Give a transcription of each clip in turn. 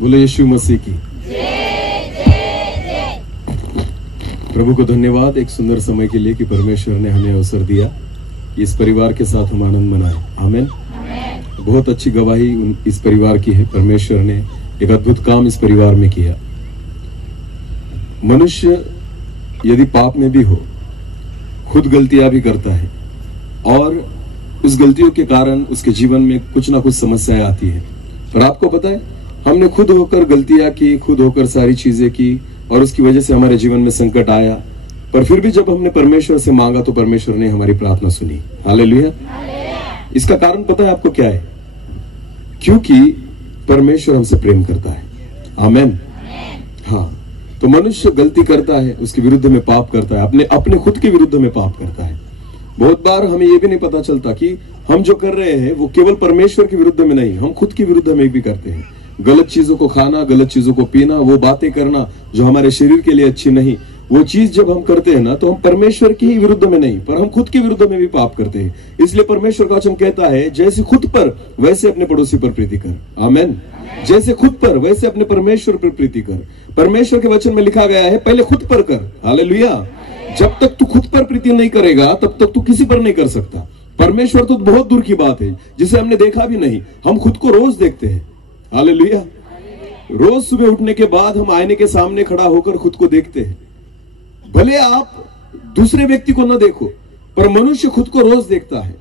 बोले यीशु मसीह की। प्रभु को धन्यवाद एक सुंदर समय के लिए कि परमेश्वर ने हमें अवसर दिया कि इस परिवार के साथ हम आनंद मनाएं। आमीन। बहुत अच्छी गवाही इस परिवार की है। परमेश्वर ने एक अद्भुत काम इस परिवार में किया। मनुष्य यदि पाप में भी हो, खुद गलतियां भी करता है और उस गलतियों के कारण उसके जीवन में कुछ ना कुछ समस्याएं आती है। पर आपको पता है, हमने खुद होकर गलतियां की, खुद होकर सारी चीजें की और उसकी वजह से हमारे जीवन में संकट आया, पर फिर भी जब हमने परमेश्वर से मांगा तो परमेश्वर ने हमारी प्रार्थना सुनी। हालेलुया। इसका कारण पता है आपको क्या है? क्योंकि परमेश्वर हमसे प्रेम करता है। आमीन। हाँ, तो मनुष्य गलती करता है, उसके विरुद्ध में पाप करता है, अपने खुद के विरुद्ध में पाप करता है। बहुत बार हमें यह भी नहीं पता चलता कि हम जो कर रहे हैं वो केवल परमेश्वर के विरुद्ध में नहीं, हम खुद के विरुद्ध में भी करते हैं। गलत चीजों को खाना, गलत चीजों को पीना, वो बातें करना जो हमारे शरीर के लिए अच्छी नहीं, वो चीज जब हम करते हैं ना, तो हम परमेश्वर के ही विरुद्ध में नहीं, पर हम खुद के विरुद्ध में भी पाप करते हैं। इसलिए परमेश्वर का वचन कहता है, जैसे खुद पर वैसे अपने पड़ोसी पर प्रीति कर। आमीन। जैसे खुद पर वैसे अपने परमेश्वर पर प्रीति कर। परमेश्वर के वचन में लिखा गया है, पहले खुद पर कर। हालेलुया। जब तक तू खुद पर प्रीति नहीं करेगा तब तक तू किसी पर नहीं कर सकता। परमेश्वर तो बहुत दूर की बात है, जिसे हमने देखा भी नहीं, हम खुद को रोज देखते हैं। हालेलुया। रोज सुबह उठने के बाद हम आईने के सामने खड़ा होकर खुद को देखते हैं। भले आप दूसरे व्यक्ति को न देखो, पर मनुष्य खुद को रोज देखता है।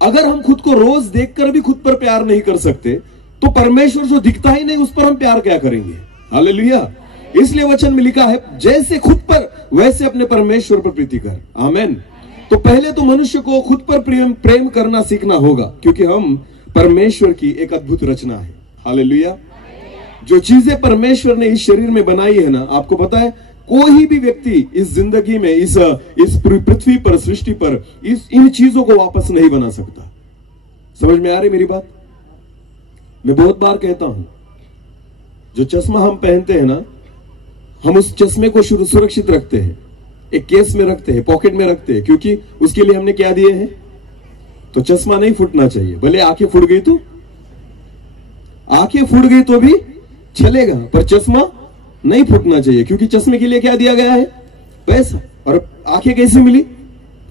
अगर हम खुद को रोज देखकर भी खुद पर प्यार नहीं कर सकते, तो परमेश्वर जो दिखता ही नहीं उस पर हम प्यार क्या करेंगे? हालेलुया। इसलिए वचन में लिखा है, जैसे खुद पर वैसे अपने परमेश्वर पर प्रीति कर। आमीन। तो पहले तो मनुष्य को खुद पर प्रेम करना सीखना होगा, क्योंकि हम परमेश्वर की एक अद्भुत रचना है। हालेलुया। जो चीजें परमेश्वर ने इस शरीर में बनाई है ना, आपको पता है, कोई भी व्यक्ति इस जिंदगी में, इस पृथ्वी पर, सृष्टि पर इन चीजों को वापस नहीं बना सकता। समझ में आ रही मेरी बात? मैं बहुत बार कहता हूं, जो चश्मा हम पहनते हैं ना, हम उस चश्मे को सुरक्षित रखते हैं, एक केस में रखते हैं, पॉकेट में रखते हैं, क्योंकि उसके लिए हमने क्या दिए हैं? तो चश्मा नहीं फूटना चाहिए। भले आंखें फूट गई तो भी चलेगा, पर चश्मा नहीं फूटना चाहिए, क्योंकि चश्मे के लिए क्या दिया गया है? पैसा। और आंखें कैसे मिली?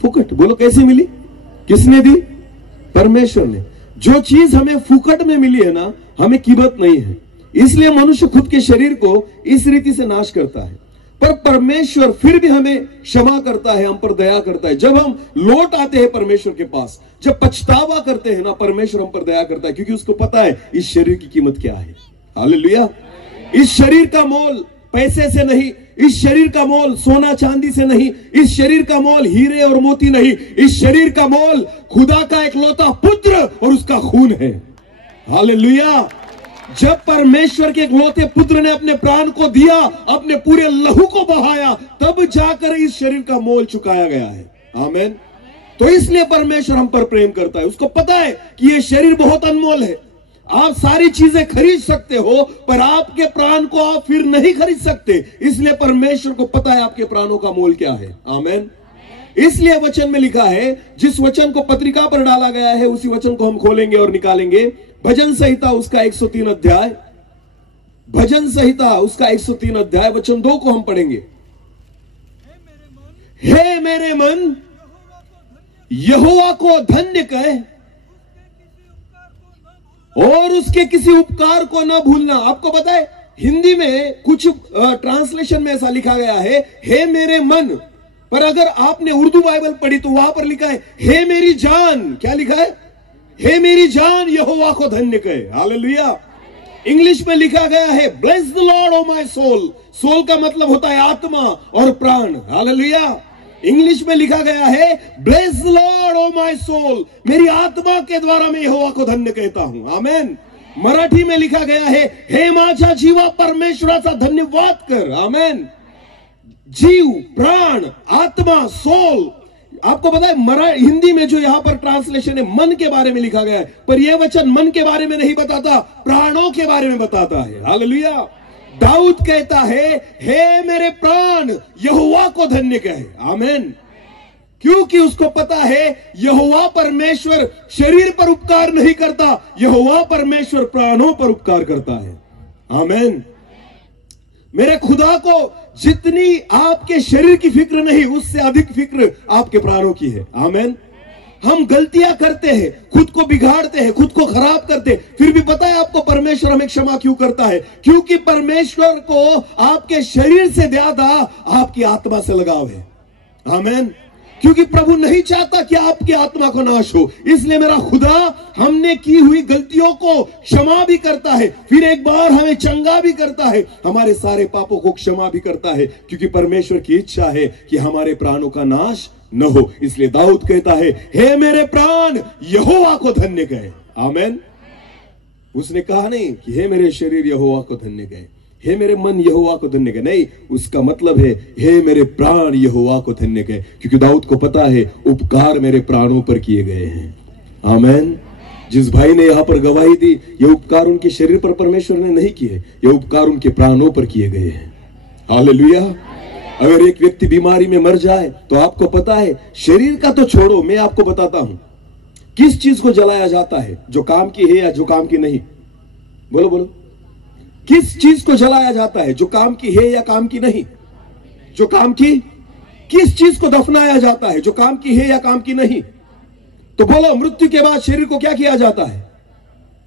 फुकट। बोलो कैसे मिली? किसने दी? परमेश्वर ने। जो चीज हमें फुकट में मिली है ना, हमें कीमत नहीं है। इसलिए मनुष्य खुद के शरीर को इस रीति से नाश करता है, पर परमेश्वर फिर भी हमें क्षमा करता है, हम पर दया करता है। जब हम लौट आते हैं परमेश्वर के पास, जब पछतावा करते हैं ना, परमेश्वर हम पर दया करता है, क्योंकि उसको पता है इस शरीर की कीमत क्या है। हालेलुया। इस शरीर का मोल पैसे से नहीं, इस शरीर का मोल सोना चांदी से नहीं, इस शरीर का मोल हीरे और मोती नहीं, इस शरीर का मोल खुदा का इकलौता पुत्र और उसका खून है। हालेलुया। जब परमेश्वर के इकलौते पुत्र ने अपने प्राण को दिया, अपने पूरे लहू को बहाया, तब जाकर इस शरीर का मोल चुकाया गया है। आमीन। तो इसलिए परमेश्वर हम पर प्रेम करता है। उसको पता है कि यह शरीर बहुत अनमोल है। आप सारी चीजें खरीद सकते हो, पर आपके प्राण को आप फिर नहीं खरीद सकते। इसलिए परमेश्वर को पता है आपके प्राणों का मोल क्या है। आमीन। इसलिए वचन में लिखा है, जिस वचन को पत्रिका पर डाला गया है उसी वचन को हम खोलेंगे और निकालेंगे। भजन संहिता उसका 103 अध्याय, भजन संहिता उसका 103 अध्याय वचन 2 को हम पढ़ेंगे। हे मेरे मन, यहोवा को धन्य कह और उसके किसी उपकार को न भूलना। आपको पता है, हिंदी में कुछ ट्रांसलेशन में ऐसा लिखा गया है, हे मेरे मन, पर अगर आपने उर्दू बाइबल पढ़ी तो वहां पर लिखा है, हे मेरी जान। क्या लिखा है? हे मेरी जान, यहोवा को धन्य कहे। हालेलुया। इंग्लिश में लिखा गया है, bless the Lord O my soul. Soul का मतलब होता है आत्मा और प्राण। हालेलुया। इंग्लिश में लिखा गया है, bless the Lord O my soul. मेरी आत्मा के द्वारा मैं यहोवा को धन्य कहता हूं। आमीन। मराठी में लिखा गया है, हे माझा जीवा परमेश्वराचा धन्यवाद कर। आमीन। जीव, प्राण, आत्मा, सोल। आपको पता है, हिंदी में जो यहां पर ट्रांसलेशन है, मन के बारे में लिखा गया है, पर यह वचन मन के बारे में नहीं बताता, प्राणों के बारे में बताता है। हालेलुया। दाऊद कहता है, हे मेरे प्राण, यहोवा को धन्य कहे। आमीन। क्योंकि उसको पता है यहोवा परमेश्वर शरीर पर उपकार नहीं करता, यहोवा परमेश्वर प्राणों पर उपकार करता है। आमेन। मेरे खुदा को जितनी आपके शरीर की फिक्र नहीं, उससे अधिक फिक्र आपके प्राणों की है। आमेन। हम गलतियां करते हैं, खुद को बिगाड़ते हैं, खुद को खराब करते हैं, फिर भी पता है आपको परमेश्वर हमें क्षमा क्यों करता है? क्योंकि परमेश्वर को आपके शरीर से ज्यादा आपकी आत्मा से लगाव है। आमेन। क्योंकि प्रभु नहीं चाहता कि आपकी आत्मा को नाश हो, इसलिए मेरा खुदा हमने की हुई गलतियों को क्षमा भी करता है, फिर एक बार हमें चंगा भी करता है, हमारे सारे पापों को क्षमा भी करता है, क्योंकि परमेश्वर की इच्छा है कि हमारे प्राणों का नाश न हो। इसलिए दाऊद कहता है, हे मेरे प्राण यहोवा को धन्य कहे। आमेन। उसने कहा नहीं कि हे मेरे शरीर यहोवा को धन्य कहे, हे मेरे मन यहोवा को धन्य कहे, नहीं, उसका मतलब है हे मेरे प्राण यहोवा को धन्य कहे, क्योंकि दाऊद को पता है उपकार मेरे प्राणों पर किए गए हैं। आमेन। जिस भाई ने यहां पर गवाही दी, ये उपकार उनके शरीर पर परमेश्वर ने नहीं किए, ये उपकार उनके प्राणों पर किए गए हैं। हालेलुया। अगर एक व्यक्ति बीमारी में मर जाए तो आपको पता है, शरीर का तो छोड़ो, मैं आपको बताता हूं किस चीज को जलाया जाता है, जो काम की है या जो काम की नहीं? बोलो बोलो, किस चीज को जलाया जाता है, जो काम की है या काम की नहीं? जो काम की। किस चीज को दफनाया जाता है, जो काम की है या काम की नहीं? तो बोलो, मृत्यु के बाद शरीर को क्या किया जाता है?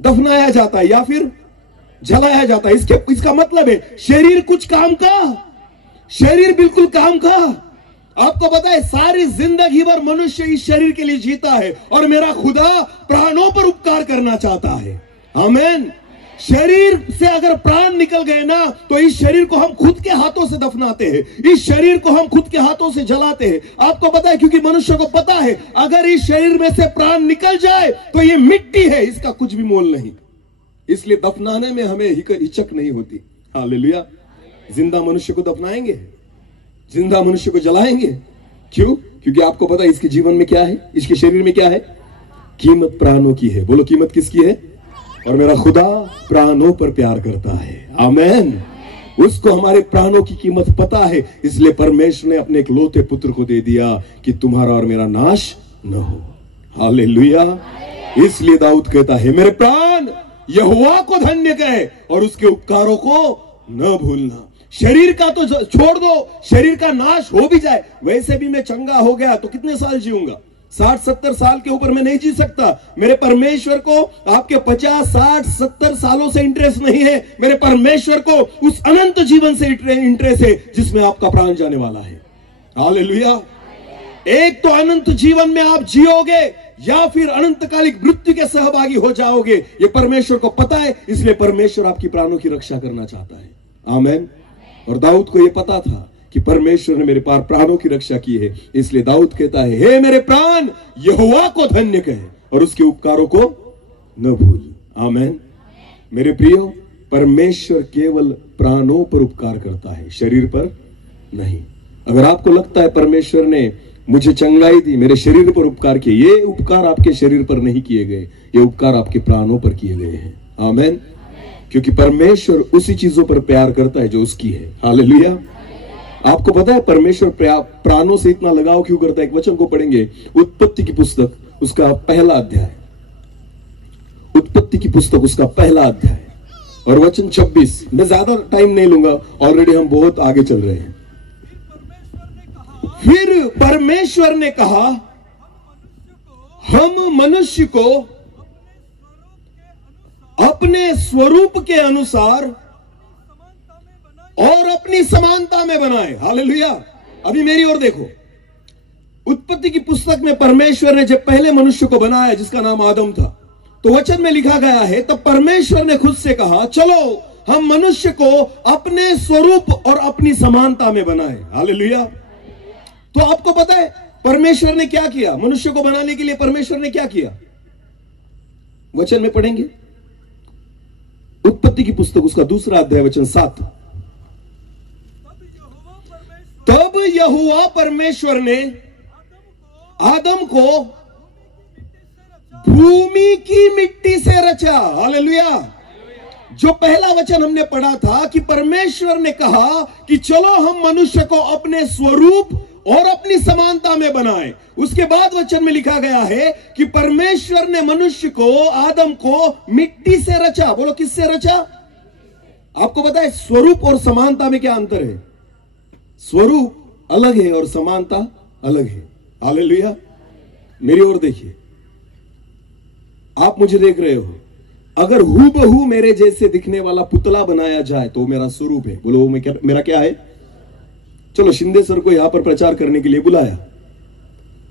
दफनाया जाता है या फिर जलाया जाता है। इसका मतलब है शरीर कुछ काम का, शरीर बिल्कुल काम का। आपको पता है सारी जिंदगी भर मनुष्य इस शरीर के लिए जीता है, और मेरा खुदा प्राणों पर उपकार करना चाहता है। आमेन। शरीर से अगर प्राण निकल गए ना, तो इस शरीर को हम खुद के हाथों से दफनाते हैं, इस शरीर को हम खुद के हाथों से जलाते हैं। आपको पता है, क्योंकि मनुष्य को पता है अगर इस शरीर में से प्राण निकल जाए तो ये मिट्टी है, इसका कुछ भी मोल नहीं, इसलिए दफनाने में हमें हिचक नहीं होती। हालेलुया। जिंदा मनुष्य को दफनाएंगे, जिंदा मनुष्य को जलाएंगे। क्यों? क्योंकि आपको पता है इसके जीवन में क्या है, इसके शरीर में क्या है? कीमत प्राणों की है। बोलो, कीमत किसकी है? और मेरा खुदा प्राणों पर प्यार करता है। आमेन। उसको हमारे प्राणों की कीमत पता है, इसलिए परमेश्वर ने अपने इकलौते पुत्र को दे दिया कि तुम्हारा और मेरा नाश न हो। हालेलुया। इसलिए दाऊद कहता है, मेरे प्राण यहोवा को धन्य कहे और उसके उपकारों को न भूलना। शरीर का तो छोड़ दो, शरीर का नाश हो भी जाए, वैसे भी मैं चंगा हो गया तो कितने साल जीऊंगा? 60-70 साल के ऊपर मैं नहीं जी सकता। मेरे परमेश्वर को आपके 50, 60, 70 सालों से इंटरेस्ट नहीं है, मेरे परमेश्वर को उस अनंत जीवन से इंटरेस्ट है जिसमें आपका प्राण जाने वाला है। हालेलुया। एक तो अनंत जीवन में आप जियोगे या फिर अनंतकालिक मृत्यु के सहभागी हो जाओगे, ये परमेश्वर को पता है, इसलिए परमेश्वर आपकी प्राणों की रक्षा करना चाहता है। आमेन। और दाऊद को यह पता था कि परमेश्वर ने मेरे प्राणों की रक्षा की है, इसलिए दाऊद कहता है, हे मेरे प्राण यहोवा को धन्य कहे और उसके उपकारों को न भूल। आमेन। मेरे प्रियो, परमेश्वर केवल प्राणों पर उपकार करता है, शरीर पर नहीं। अगर आपको लगता है परमेश्वर ने मुझे चंगाई दी, मेरे शरीर पर उपकार किए, ये उपकार आपके शरीर पर नहीं किए गए, ये उपकार आपके प्राणों पर किए गए हैं। आमेन। क्योंकि परमेश्वर उसी चीजों पर प्यार करता है जो उसकी है। हालेलुया। आपको पता है परमेश्वर प्राणों से इतना लगाव क्यों करता है? एक वचन को पढ़ेंगे, उत्पत्ति की पुस्तक उसका पहला अध्याय, उत्पत्ति की पुस्तक उसका पहला अध्याय और वचन 26। मैं ज्यादा टाइम नहीं लूंगा, ऑलरेडी हम बहुत आगे चल रहे हैं। फिर परमेश्वर ने कहा, हम मनुष्य को अपने स्वरूप के अनुसार और अपनी समानता में बनाए। हालेलुया। अभी मेरी ओर देखो, उत्पत्ति की पुस्तक में परमेश्वर ने जब पहले मनुष्य को बनाया जिसका नाम आदम था, तो वचन में लिखा गया है, तब परमेश्वर ने खुद से कहा, चलो हम मनुष्य को अपने स्वरूप और अपनी समानता में बनाए। हालेलुया। तो आपको पता है परमेश्वर ने क्या किया? मनुष्य को बनाने के लिए परमेश्वर ने क्या किया? वचन में पढ़ेंगे, उत्पत्ति की पुस्तक उसका दूसरा अध्याय वचन 7। तब यहोवा परमेश्वर ने आदम को भूमि की मिट्टी से रचा। हालेलुया। जो पहला वचन हमने पढ़ा था कि परमेश्वर ने कहा कि चलो हम मनुष्य को अपने स्वरूप और अपनी समानता में बनाएं, उसके बाद वचन में लिखा गया है कि परमेश्वर ने मनुष्य को, आदम को मिट्टी से रचा। बोलो, किससे रचा? आपको पता है स्वरूप और समानता में क्या अंतर है? स्वरूप अलग है और समानता अलग है। हालेलुया। मेरी ओर देखिए, आप मुझे देख रहे हो, अगर हूबहू मेरे जैसे दिखने वाला पुतला बनाया जाए तो मेरा स्वरूप है। बोलो मेरा क्या है? चलो शिंदे सर को यहां पर प्रचार करने के लिए बुलाया,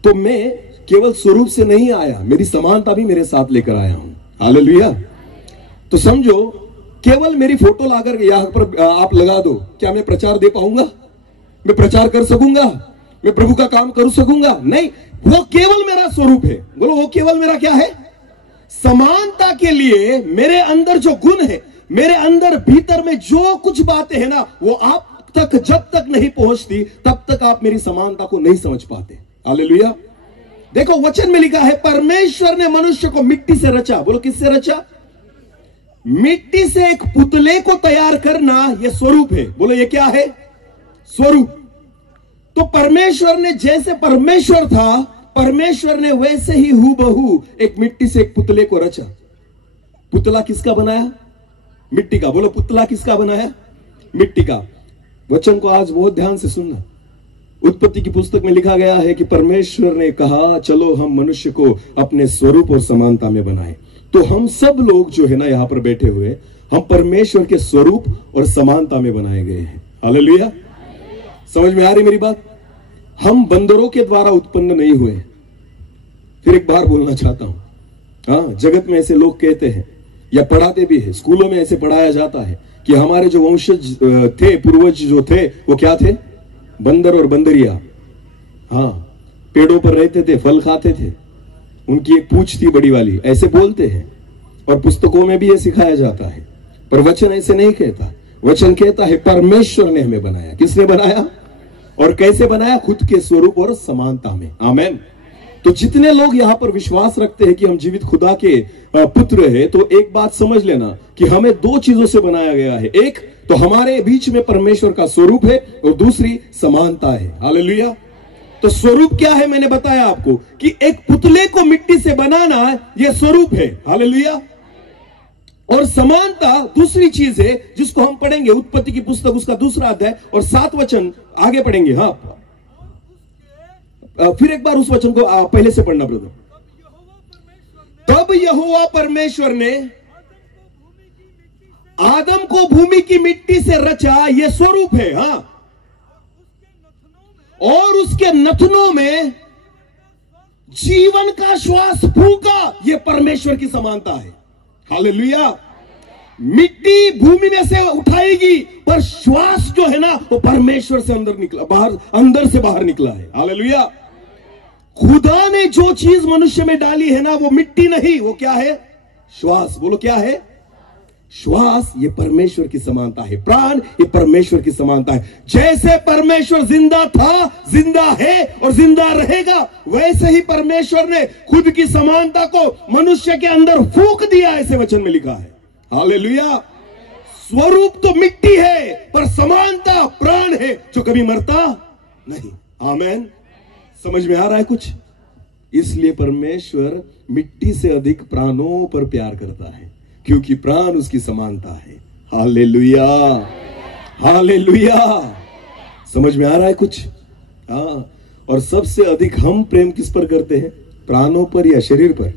तो मैं केवल स्वरूप से नहीं आया, मेरी समानता भी मेरे साथ लेकर आया हूं। हालेलुया। तो समझो, केवल मेरी फोटो लाकर यहां पर आप लगा दो, क्या मैं प्रचार दे पाऊंगा? मैं प्रचार कर सकूंगा? मैं प्रभु का काम कर सकूंगा? नहीं, वो केवल मेरा स्वरूप है। बोलो वो केवल मेरा क्या है? समानता के लिए मेरे अंदर जो गुण है, मेरे अंदर भीतर में जो कुछ बातें हैं ना, वो आप तक जब तक नहीं पहुंचती तब तक आप मेरी समानता को नहीं समझ पाते। हालेलुया। देखो वचन में लिखा है, परमेश्वर ने मनुष्य को मिट्टी से रचा। बोलो किससे रचा? मिट्टी से एक पुतले को तैयार करना, यह स्वरूप है। बोलो ये क्या है? स्वरूप। तो परमेश्वर ने जैसे परमेश्वर था, परमेश्वर ने वैसे ही हूबहू एक मिट्टी से एक पुतले को रचा। पुतला किसका बनाया? मिट्टी का। बोलो पुतला किसका बनाया? मिट्टी का। वचन को आज बहुत ध्यान से सुनना। उत्पत्ति की पुस्तक में लिखा गया है कि परमेश्वर ने कहा, चलो हम मनुष्य को अपने स्वरूप और समानता में बनाएं। तो हम सब लोग जो है ना यहां पर बैठे हुए, हम परमेश्वर के स्वरूप और समानता में बनाए गए हैं। हालेलुया। समझ में आ रही मेरी बात? हम बंदरों के द्वारा उत्पन्न नहीं हुए। फिर एक बार बोलना चाहता हूं, हाँ, जगत में ऐसे लोग कहते हैं या पढ़ाते भी है, स्कूलों में ऐसे पढ़ाया जाता है कि हमारे जो वंशज थे, पूर्वज जो थे, वो क्या थे? बंदर और बंदरिया। हाँ, पेड़ों पर रहते थे, फल खाते थे, उनकी एक पूंछ थी बड़ी वाली, ऐसे बोलते हैं और पुस्तकों में भी ये सिखाया जाता है। पर वचन ऐसे नहीं कहता। वचन कहता है परमेश्वर ने हमें बनाया। किसने बनाया और कैसे बनाया? खुद के स्वरूप और समानता में। आमेन। तो जितने लोग यहां पर विश्वास रखते हैं कि हम जीवित खुदा के पुत्र हैं, तो एक बात समझ लेना कि हमें दो चीजों से बनाया गया है। एक तो हमारे बीच में परमेश्वर का स्वरूप है और दूसरी समानता है। हालेलुया। तो स्वरूप क्या है? मैंने बताया आपको कि एक पुतले को मिट्टी से बनाना यह स्वरूप है। हालेलुया। और समानता दूसरी चीज है जिसको हम पढ़ेंगे, उत्पत्ति की पुस्तक उसका 2 अध्याय और 7 वचन आगे पढ़ेंगे। हाँ, फिर एक बार उस वचन को पहले से पढ़ना ब्रदर। तब यहोवा परमेश्वर ने आदम को भूमि की मिट्टी से रचा, यह स्वरूप है। हाँ, और उसके नथनों में जीवन का श्वास फूंका, यह परमेश्वर की समानता है। हालेलुया। मिट्टी भूमि में से उठाएगी, पर श्वास जो है ना वो परमेश्वर से अंदर निकला, अंदर से बाहर निकला है। हालेलुया। खुदा ने जो चीज मनुष्य में डाली है ना, वो मिट्टी नहीं, वो क्या है? श्वास। बोलो क्या है? श्वास। ये परमेश्वर की समानता है। प्राण, ये परमेश्वर की समानता है। जैसे परमेश्वर जिंदा था, जिंदा है और जिंदा रहेगा, वैसे ही परमेश्वर ने खुद की समानता को मनुष्य के अंदर फूंक दिया, ऐसे वचन में लिखा है। हालेलुया। स्वरूप तो मिट्टी है, पर समानता प्राण है जो कभी मरता नहीं। आमेन। समझ में आ रहा है कुछ? इसलिए परमेश्वर मिट्टी से अधिक प्राणों पर प्यार करता है, क्योंकि प्राण उसकी समानता है। हालेलुया। हालेलुया। समझ में आ रहा है कुछ? हाँ। और सबसे अधिक हम प्रेम किस पर करते हैं? प्राणों पर या शरीर पर?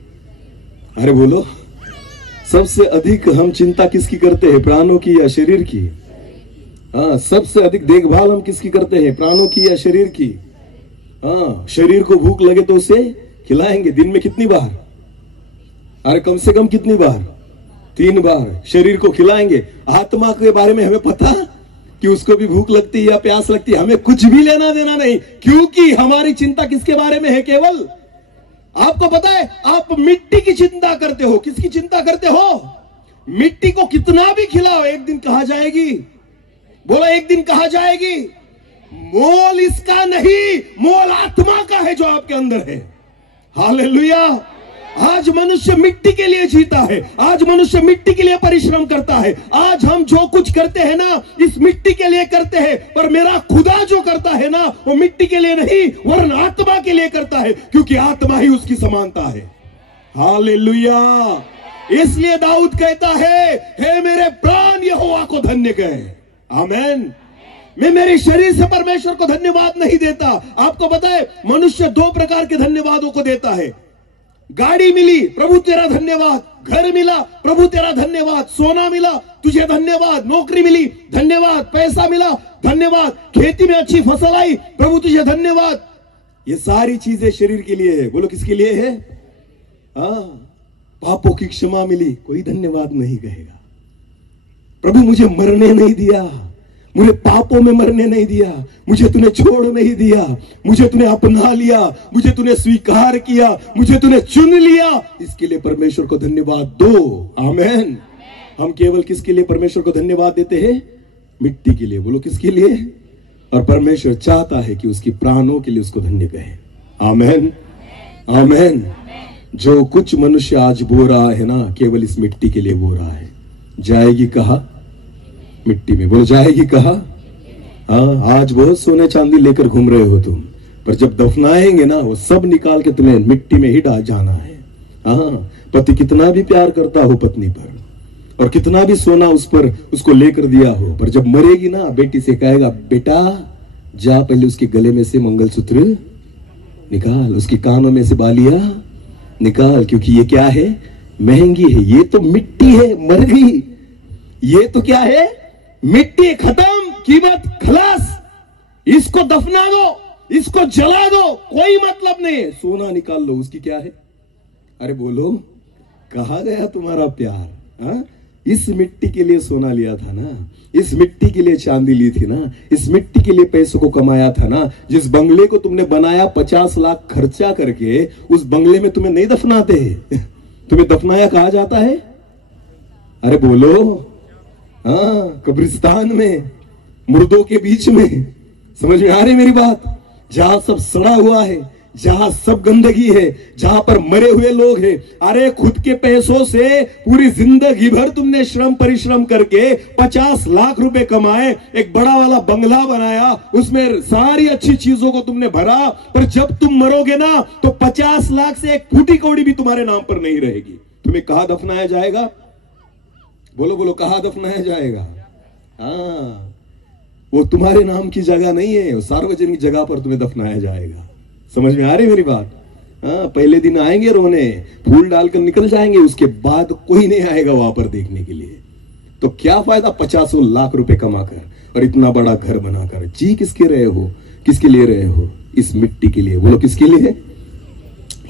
अरे बोलो, सबसे अधिक हम चिंता किसकी करते हैं? प्राणों की या शरीर की? हाँ। सबसे अधिक देखभाल हम किसकी करते हैं? प्राणों की या शरीर की? हाँ। शरीर को भूख लगे तो उसे खिलाएंगे। दिन में कितनी बार? अरे कम से कम कितनी बार? 3 बार शरीर को खिलाएंगे। आत्मा के बारे में हमें पता कि उसको भी भूख लगती है या प्यास लगती है, हमें कुछ भी लेना देना नहीं, क्योंकि हमारी चिंता किसके बारे में है? केवल आपको पता है, आप मिट्टी की चिंता करते हो। किसकी चिंता करते हो? मिट्टी को कितना भी खिलाओ, एक दिन कहा जाएगी। बोलो एक दिन कहा जाएगी। मोल इसका नहीं, मोल आत्मा का है जो आपके अंदर है। हालेलुया। आज मनुष्य मिट्टी के लिए जीता है, आज मनुष्य मिट्टी के लिए परिश्रम करता है। आज हम जो कुछ करते हैं ना, इस मिट्टी के लिए करते हैं, पर मेरा खुदा जो करता है ना, वो मिट्टी के लिए नहीं वरन आत्मा के लिए करता है, क्योंकि आत्मा ही उसकी समानता है। हालेलुया। इसलिए दाऊद कहता है, हे मेरे प्राण यहोवा को धन्य कहे। आमेन। मैं मेरे शरीर से परमेश्वर को धन्यवाद नहीं देता। आपको पता है, मनुष्य दो प्रकार के धन्यवादों को देता है। गाड़ी मिली, प्रभु तेरा धन्यवाद। घर मिला, प्रभु तेरा धन्यवाद। सोना मिला, तुझे धन्यवाद। नौकरी मिली, धन्यवाद। पैसा मिला, धन्यवाद। खेती में अच्छी फसल आई, प्रभु तुझे धन्यवाद। ये सारी चीजें शरीर के लिए है। बोलो किसके लिए है? पापों की क्षमा मिली, कोई धन्यवाद नहीं कहेगा। प्रभु मुझे मरने नहीं दिया, मुझे पापों में मरने नहीं दिया, मुझे तूने छोड़ नहीं दिया, मुझे तूने अपना लिया, मुझे तूने स्वीकार किया, मुझे तूने चुन लिया, इसके लिए परमेश्वर को धन्यवाद दो। आमेन। हम केवल किसके लिए परमेश्वर को धन्यवाद देते हैं? मिट्टी के लिए। बोलो किसके लिए? और परमेश्वर चाहता है कि उसकी प्राणों के लिए उसको धन्य कहे। आमेन। आमेन। जो कुछ मनुष्य आज बो रहा है ना, केवल इस मिट्टी के लिए बो रहा है। जाएगी कहा? मिट्टी में। बोलो जाएगी कहा? हाँ, आज बहुत सोने चांदी लेकर घूम रहे हो तुम, पर जब दफनाएंगे ना, वो सब निकाल के तुम्हें मिट्टी में ही डाल जाना है। हाँ, पति कितना भी प्यार करता हो पत्नी पर, और कितना भी सोना उस पर उसको लेकर दिया हो, पर जब मरेगी ना, बेटी से कहेगा, बेटा जा पहले उसके गले में से मंगलसूत्र निकाल, उसकी कानों में से बालियां निकाल, क्योंकि ये क्या है? महंगी है। ये तो मिट्टी है, मर गई। ये तो क्या है? मिट्टी। खत्म, कीमत खलास। इसको दफना दो, इसको जला दो, कोई मतलब नहीं है। सोना निकाल लो, उसकी क्या है? अरे बोलो, कहाँ गया तुम्हारा प्यार? हाँ, इस मिट्टी के लिए सोना लिया था ना, इस मिट्टी के लिए चांदी ली थी ना, इस मिट्टी के लिए पैसों को कमाया था ना। जिस बंगले को तुमने बनाया 50 लाख खर्चा करके, उस बंगले में तुम्हें नहीं दफनाते। तुम्हें दफनाया कहा जाता है? अरे बोलो, हाँ, कब्रिस्तान में, मुर्दों के बीच में। समझ में आ रही मेरी बात? जहां सब सड़ा हुआ है, जहां सब गंदगी है, जहां पर मरे हुए लोग हैं। अरे खुद के पैसों से पूरी जिंदगी भर तुमने श्रम परिश्रम करके 50 लाख रुपए कमाए, एक बड़ा वाला बंगला बनाया, उसमें सारी अच्छी चीजों को तुमने भरा, पर जब तुम मरोगे ना, तो 50 लाख से एक फूटी कौड़ी भी तुम्हारे नाम पर नहीं रहेगी। तुम्हें कहां दफनाया जाएगा? बोलो बोलो, कहां दफनाया जाएगा? हाँ, वो तुम्हारे नाम की जगह नहीं है, वो सार्वजनिक जगह पर तुम्हें दफनाया जाएगा। समझ में आ रही मेरी बात? हाँ, पहले दिन आएंगे रोने, फूल डालकर निकल जाएंगे, उसके बाद कोई नहीं आएगा वहां पर देखने के लिए। तो क्या फायदा 50 लाख रुपए कमाकर और इतना बड़ा घर बनाकर? जी किसके रहे हो? किसके लिए रहे हो? इस मिट्टी के लिए। बोलो किसके लिए?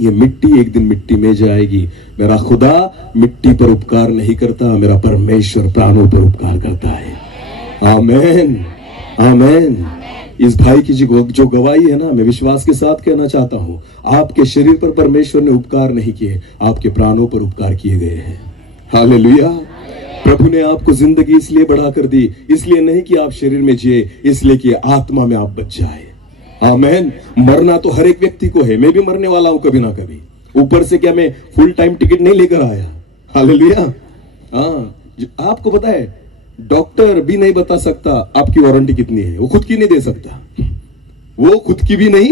ये मिट्टी एक दिन मिट्टी में जाएगी। मेरा खुदा मिट्टी पर उपकार नहीं करता, मेरा परमेश्वर प्राणों पर उपकार करता है। आमेन। आमेन। इस भाई की जो गवाही है ना, मैं विश्वास के साथ कहना चाहता हूं, आपके शरीर पर परमेश्वर ने उपकार नहीं किए, आपके प्राणों पर उपकार किए गए हैं। हालेलुया। प्रभु ने आपको जिंदगी इसलिए बढ़ा कर दी, इसलिए नहीं कि आप शरीर में जिए, इसलिए कि आत्मा में आप बच जाए। आमेन। मरना तो हर एक व्यक्ति को है, मैं भी मरने वाला हूं कभी ना कभी। ऊपर से क्या मैं फुल टाइम टिकट नहीं लेकर आया? हालेलुया। हाँ, आपको पता है, डॉक्टर भी नहीं बता सकता आपकी वारंटी कितनी है, वो खुद की नहीं दे सकता, वो खुद की भी नहीं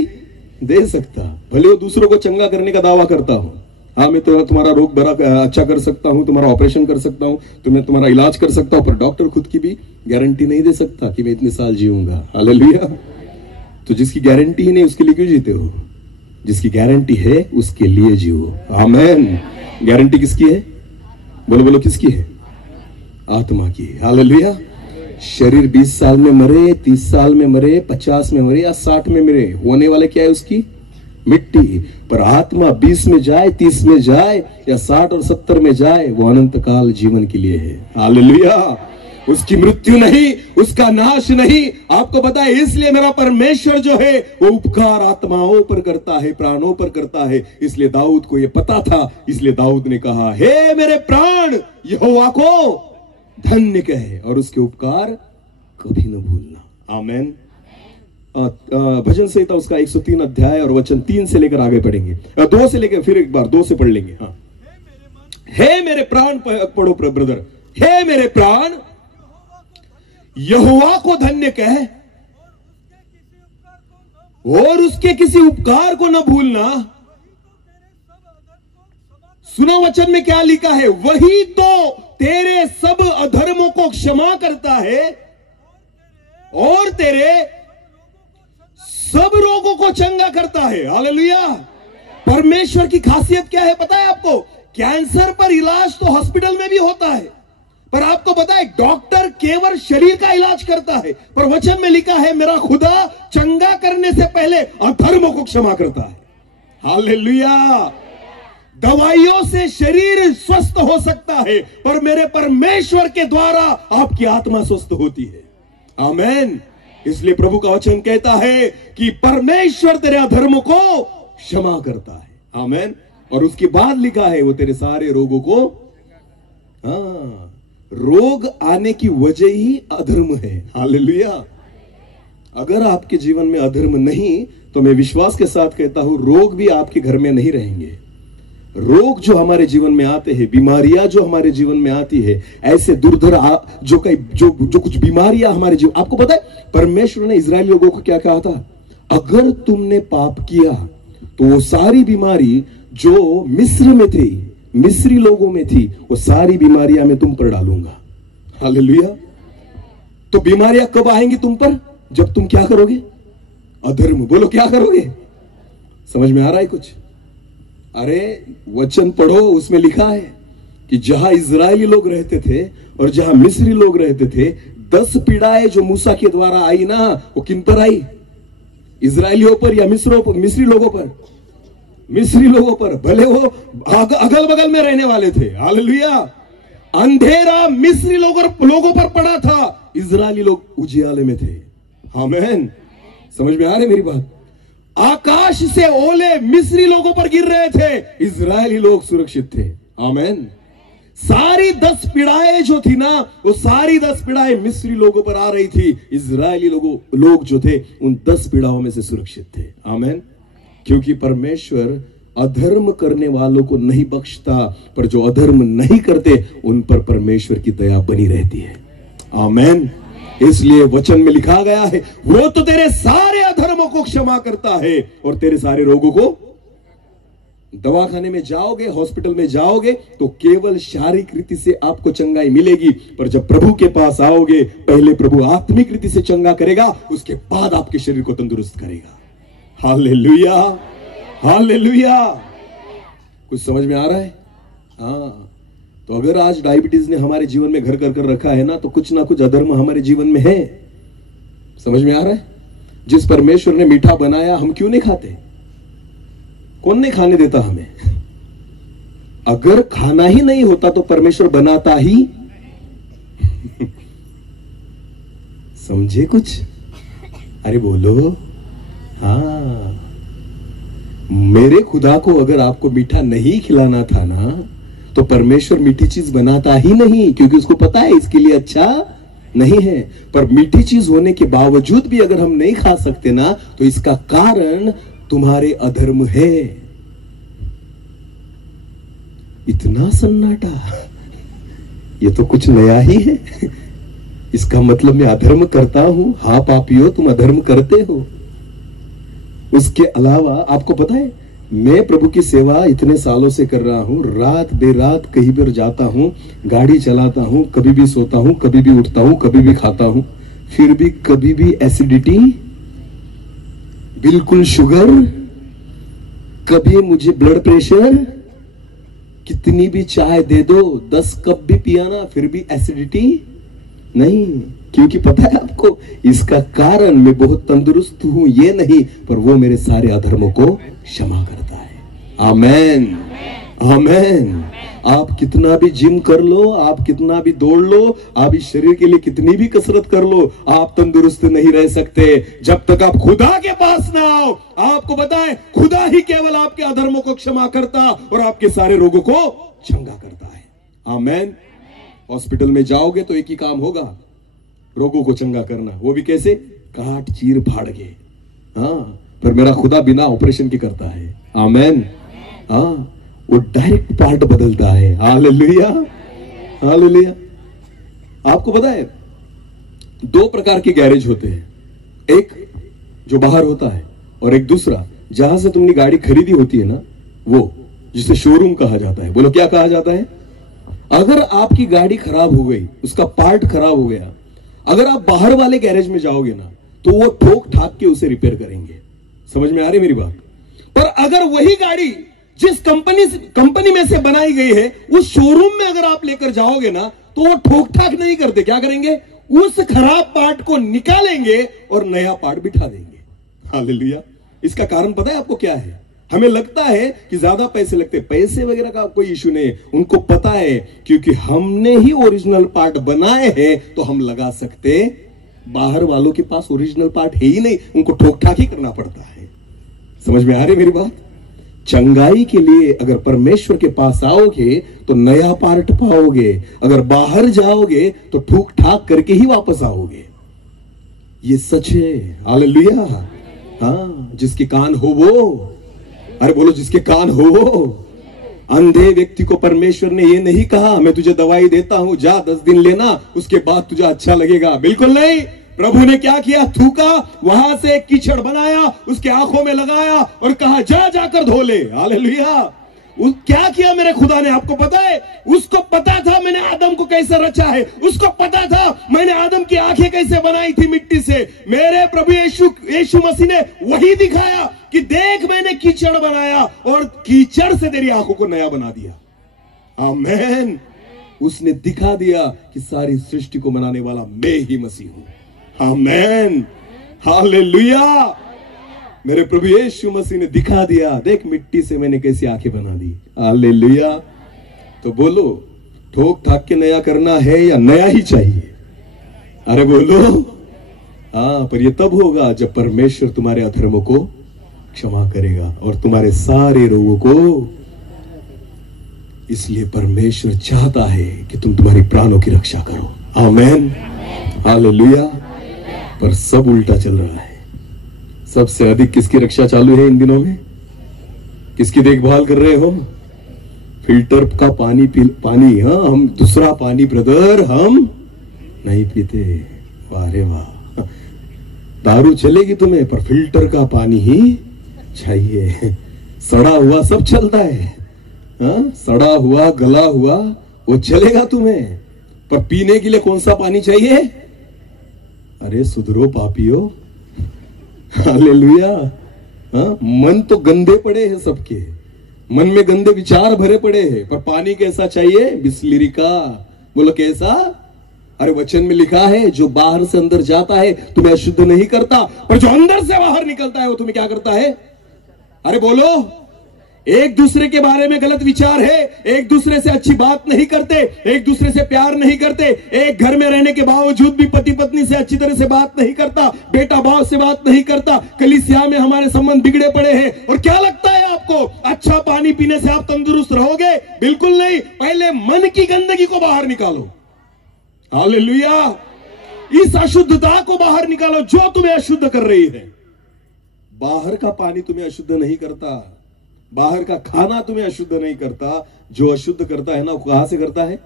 दे सकता। भले वो दूसरों को चंगा करने का दावा करता हो, हाँ मैं तो तुम्हारा रोग बड़ा अच्छा कर सकता हूं, तुम्हारा ऑपरेशन कर सकता हूं, तुम्हें तुम्हारा इलाज कर सकता हूं, पर डॉक्टर खुद की भी गारंटी नहीं दे सकता कि मैं इतने साल जीऊंगा। हालेलुया। तो जिसकी गारंटी ही नहीं, उसके लिए क्यों जीते हो? जिसकी गारंटी है उसके लिए जियो। आमेन। गारंटी किसकी है? बोलो बोलो, किसकी है? आत्मा की। हालेलुया। शरीर 20 साल में मरे, 30 साल में मरे, 50 में मरे या 60 में मरे, होने वाले क्या है? उसकी मिट्टी। पर आत्मा 20 में जाए, 30 में जाए या 60 और 70 में जाए, वो अनंत काल जीवन के लिए है। हालेलुया। उसकी मृत्यु नहीं, उसका नाश नहीं। आपको पता है, इसलिए मेरा परमेश्वर जो है वो उपकार आत्माओं पर करता है, प्राणों पर करता है। इसलिए दाऊद को ये पता था, इसलिए दाऊद ने कहा, हे मेरे प्राण यहोवा को धन्य कहे और उसके उपकार कभी न भूलना। आमेन। भजन संहिता उसका 103 अध्याय और वचन 3 से लेकर आगे पढ़ेंगे, 2 से लेकर फिर एक बार 2 से पढ़ लेंगे। हाँ, हे मेरे प्राण, पढ़ो ब्रदर, हे मेरे प्राण यहोवा को धन्य कह और उसके किसी उपकार को न भूलना, सुना वचन में क्या लिखा है, वही तो तेरे सब अधर्मों को क्षमा करता है और तेरे सब रोगों को चंगा करता है। हालेलुया। परमेश्वर की खासियत क्या है पता है आपको? कैंसर पर इलाज तो हॉस्पिटल में भी होता है, पर आपको पता है डॉक्टर केवल शरीर का इलाज करता है, पर वचन में लिखा है मेरा खुदा चंगा करने से पहले अधर्मों को क्षमा करता है। हालेलुया। दवाइयों से शरीर स्वस्थ हो सकता है, पर मेरे परमेश्वर के द्वारा आपकी आत्मा स्वस्थ होती है। आमीन। इसलिए प्रभु का वचन कहता है कि परमेश्वर तेरे अधर्मों को क्षमा करता है। आमीन। और उसके बाद लिखा है वो तेरे सारे रोगों को, रोग आने की वजह ही अधर्म है। हालेलुया। अगर आपके जीवन में अधर्म नहीं तो मैं विश्वास के साथ कहता हूं रोग भी आपके घर में नहीं रहेंगे। रोग जो हमारे जीवन में आते हैं, बीमारियां जो हमारे जीवन में आती है, ऐसे दुर्धर जो कुछ बीमारियां हमारे जीवन, आपको पता है परमेश्वर ने इजराइल लोगों को क्या कहा था? अगर तुमने पाप किया तो वो सारी बीमारी जो मिस्र में थी, मिस्री लोगों में थी, वो सारी बीमारियां मैं तुम पर डालूंगा। हालेलुया। तो बीमारियां कब आएंगी तुम पर? जब तुम क्या करोगे? अधर्म। बोलो क्या करोगे? समझ में आ रहा है कुछ? अरे वचन पढ़ो, उसमें लिखा है कि जहां इजरायली लोग रहते थे और जहां मिस्री लोग रहते थे, 10 पीड़ाएं जो मूसा के द्वारा आई ना, वो किन पर आई? इजरायलियों पर या मिस्री लोगों पर? मिस्री लोगों पर। भले वो अगल बगल में रहने वाले थे। हालेलुया। अंधेरा मिस्री लोगों पर पड़ा था, इजरायली लोग उजियाले में थे। आमीन। समझ में आ रही मेरी बात? आकाश से ओले मिस्री लोगों पर गिर रहे थे, इजरायली लोग सुरक्षित थे। आमीन। सारी 10 पीड़ाएं जो थी ना, वो सारी 10 पीड़ाएं मिस्री लोगों पर आ रही थी, इजरायली लोग जो थे उन 10 पीड़ाओं में से सुरक्षित थे। आमीन। क्योंकि परमेश्वर अधर्म करने वालों को नहीं बख्शता, पर जो अधर्म नहीं करते उन पर परमेश्वर की दया बनी रहती है। आमीन। इसलिए वचन में लिखा गया है वो तो तेरे सारे अधर्मों को क्षमा करता है और तेरे सारे रोगों को। दवाखाने में जाओगे, हॉस्पिटल में जाओगे तो केवल शारीरिक रीति से आपको चंगाई मिलेगी, पर जब प्रभु के पास आओगे पहले प्रभु आत्मिक रीति से चंगा करेगा, उसके बाद आपके शरीर को तंदुरुस्त करेगा। हालेलुया। हालेलुया। कुछ समझ में आ रहा है? हाँ। तो अगर आज डायबिटीज ने हमारे जीवन में घर कर रखा है ना, तो कुछ ना कुछ अधर्म हमारे जीवन में है। समझ में आ रहा है? जिस परमेश्वर ने मीठा बनाया हम क्यों नहीं खाते? कौन नहीं खाने देता हमें? अगर खाना ही नहीं होता तो परमेश्वर बनाता ही। समझे कुछ? अरे बोलो। हाँ। मेरे खुदा को अगर आपको मीठा नहीं खिलाना था ना, तो परमेश्वर मीठी चीज बनाता ही नहीं, क्योंकि उसको पता है इसके लिए अच्छा नहीं है। पर मीठी चीज होने के बावजूद भी अगर हम नहीं खा सकते ना, तो इसका कारण तुम्हारे अधर्म है। इतना सन्नाटा, ये तो कुछ नया ही है। इसका मतलब मैं अधर्म करता हूं? हाँ पापियों, तुम अधर्म करते हो। उसके अलावा आपको पता है मैं प्रभु की सेवा इतने सालों से कर रहा हूं, रात बेरात कहीं पर जाता हूं, गाड़ी चलाता हूं, कभी भी सोता हूं, कभी भी उठता हूं, कभी भी खाता हूं, फिर भी कभी भी एसिडिटी, बिल्कुल शुगर, कभी मुझे ब्लड प्रेशर, कितनी भी चाय दे दो, 10 कप भी पिया ना, फिर भी एसिडिटी नहीं। क्योंकि पता है आपको इसका कारण मैं बहुत तंदुरुस्त हूं ये नहीं, पर वो मेरे सारे अधर्मों को क्षमा करता है। आमीन। आमीन। आप कितना भी जिम कर लो, आप कितना भी दौड़ लो, आप इस शरीर के लिए कितनी भी कसरत कर लो, आप तंदुरुस्त नहीं रह सकते जब तक आप खुदा के पास ना आओ। आपको बताएं खुदा ही केवल आपके अधर्मों को क्षमा करता और आपके सारे रोगों को चंगा करता है। आमीन। हॉस्पिटल में जाओगे तो एक ही काम होगा, रोगों को चंगा करना। वो भी कैसे? काट चीर फाड़ के। हाँ, पर मेरा खुदा बिना ऑपरेशन के करता है। आमीन। हाँ, वो डायरेक्ट पार्ट बदलता है। हालेलुया। हालेलुया। आपको पता है 2 प्रकार के गैरेज होते हैं, एक जो बाहर होता है और एक दूसरा जहां से तुमने गाड़ी खरीदी होती है ना, वो जिसे शोरूम कहा जाता है। बोलो क्या कहा जाता है? अगर आपकी गाड़ी खराब हो गई, उसका पार्ट खराब हो गया, अगर आप बाहर वाले गैरेज में जाओगे ना तो वो ठोक ठाक के उसे रिपेयर करेंगे। समझ में आ रही मेरी बात? पर अगर वही गाड़ी जिस कंपनी में से बनाई गई है उस शोरूम में अगर आप लेकर जाओगे ना तो वो ठोक ठाक नहीं करते। क्या करेंगे? उस खराब पार्ट को निकालेंगे और नया पार्ट बिठा देंगे। हालेलुया। इसका कारण पता है आपको क्या है? हमें लगता है कि ज्यादा पैसे लगते, पैसे वगैरह का कोई इश्यू नहीं है। उनको पता है क्योंकि हमने ही ओरिजिनल पार्ट बनाए हैं तो हम लगा सकते। बाहर वालों के पास ओरिजिनल पार्ट है ही नहीं, उनको ठोक ठाक ही करना पड़ता है। समझ में आ रही मेरी बात? चंगाई के लिए अगर परमेश्वर के पास आओगे तो नया पार्ट पाओगे, अगर बाहर जाओगे तो ठूक ठाक करके ही वापस आओगे। ये सच है। हालेलुया। हाँ, जिसके कान हो वो, अरे बोलो जिसके कान हो वो। अंधे व्यक्ति को परमेश्वर ने ये नहीं कहा मैं तुझे दवाई देता हूं, जा 10 दिन लेना, उसके बाद तुझे अच्छा लगेगा। बिल्कुल नहीं। प्रभु ने क्या किया? थूका, वहां से एक कीचड़ बनाया, उसके आंखों में लगाया और कहा जा जाकर धो ले। हालेलुया। क्या किया मेरे खुदा ने? आपको पता है? उसको पता था मैंने आदम को कैसे रचा है, उसको पता था मैंने आदम की आंखें कैसे बनाई थी मिट्टी से। मेरे प्रभु यीशु मसीह ने वही दिखाया कि देख मैंने कीचड़ बनाया और कीचड़ से तेरी आंखों को नया बना दिया। आमेन। उसने दिखा दिया कि सारी सृष्टि को बनाने वाला मैं ही मसीह हूं। आमेन। हालेलुया। मेरे प्रभु यीशु मसीह ने दिखा दिया, देख मिट्टी से मैंने कैसी आंखें बना दी। हालेलुया। तो बोलो ठोक ठाक के नया करना है या नया ही चाहिए? अरे बोलो। हाँ, पर ये तब होगा जब परमेश्वर तुम्हारे अधर्मों को क्षमा करेगा और तुम्हारे सारे रोगों को। इसलिए परमेश्वर चाहता है कि तुम तुम्हारी प्राणों की रक्षा करो। आमेन। हालेलुया। पर सब उल्टा चल रहा है। सबसे अधिक किसकी रक्षा चालू है इन दिनों में? किसकी देखभाल कर रहे हो? फिल्टर का पानी। हाँ, हम दूसरा पानी ब्रदर हम नहीं पीते। वाह रे वाह। दारू चलेगी तुम्हें पर फिल्टर का पानी ही चाहिए। सड़ा हुआ सब चलता है। हाँ, सड़ा हुआ गला हुआ वो चलेगा तुम्हें, पर पीने के लिए कौन सा पानी चाहिए? अरे सुधरो पापियो। हालेलुया। हाँ, मन तो गंदे पड़े हैं सबके, मन में गंदे विचार भरे पड़े हैं, पर पानी कैसा चाहिए? बिस्लेरी का। बोलो कैसा? अरे वचन में लिखा है जो बाहर से अंदर जाता है तुम्हें अशुद्ध नहीं करता, पर जो अंदर से बाहर निकलता है वो तुम्हें क्या करता है? अरे बोलो। एक दूसरे के बारे में गलत विचार है, एक दूसरे से अच्छी बात नहीं करते, एक दूसरे से प्यार नहीं करते, एक घर में रहने के बावजूद भी पति पत्नी से अच्छी तरह से बात नहीं करता, बेटा बाप से बात नहीं करता, कलीसिया में हमारे संबंध बिगड़े पड़े हैं। और क्या लगता है आपको अच्छा पानी पीने से आप तंदुरुस्त रहोगे? बिल्कुल नहीं। पहले मन की गंदगी को बाहर निकालो। हालेलुया। इस अशुद्धता को बाहर निकालो जो तुम्हें अशुद्ध कर रही है। बाहर का पानी तुम्हें अशुद्ध नहीं करता, बाहर का खाना तुम्हें अशुद्ध नहीं करता। जो अशुद्ध करता है ना वो कहां से करता है?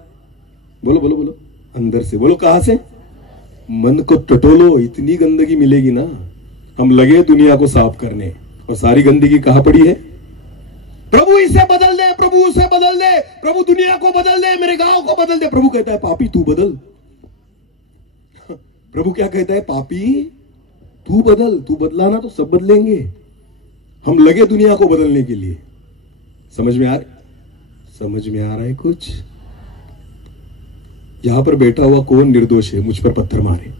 बोलो बोलो बोलो। अंदर से। बोलो कहां से? मन को टटोलो, इतनी गंदगी मिलेगी ना। हम लगे दुनिया को साफ करने और सारी गंदगी कहां पड़ी है? प्रभु इसे बदल दे, प्रभु उसे बदल दे, प्रभु दुनिया को बदल दे, मेरे गांव को बदल दे। प्रभु कहता है पापी तू बदल। प्रभु क्या कहता है? पापी तू बदल। तू बदला ना तो सब बदलेंगे। हम लगे दुनिया को बदलने के लिए। समझ में आ रहा है कुछ? यहां पर बैठा हुआ कौन निर्दोष है? मुझ पर पत्थर मारे।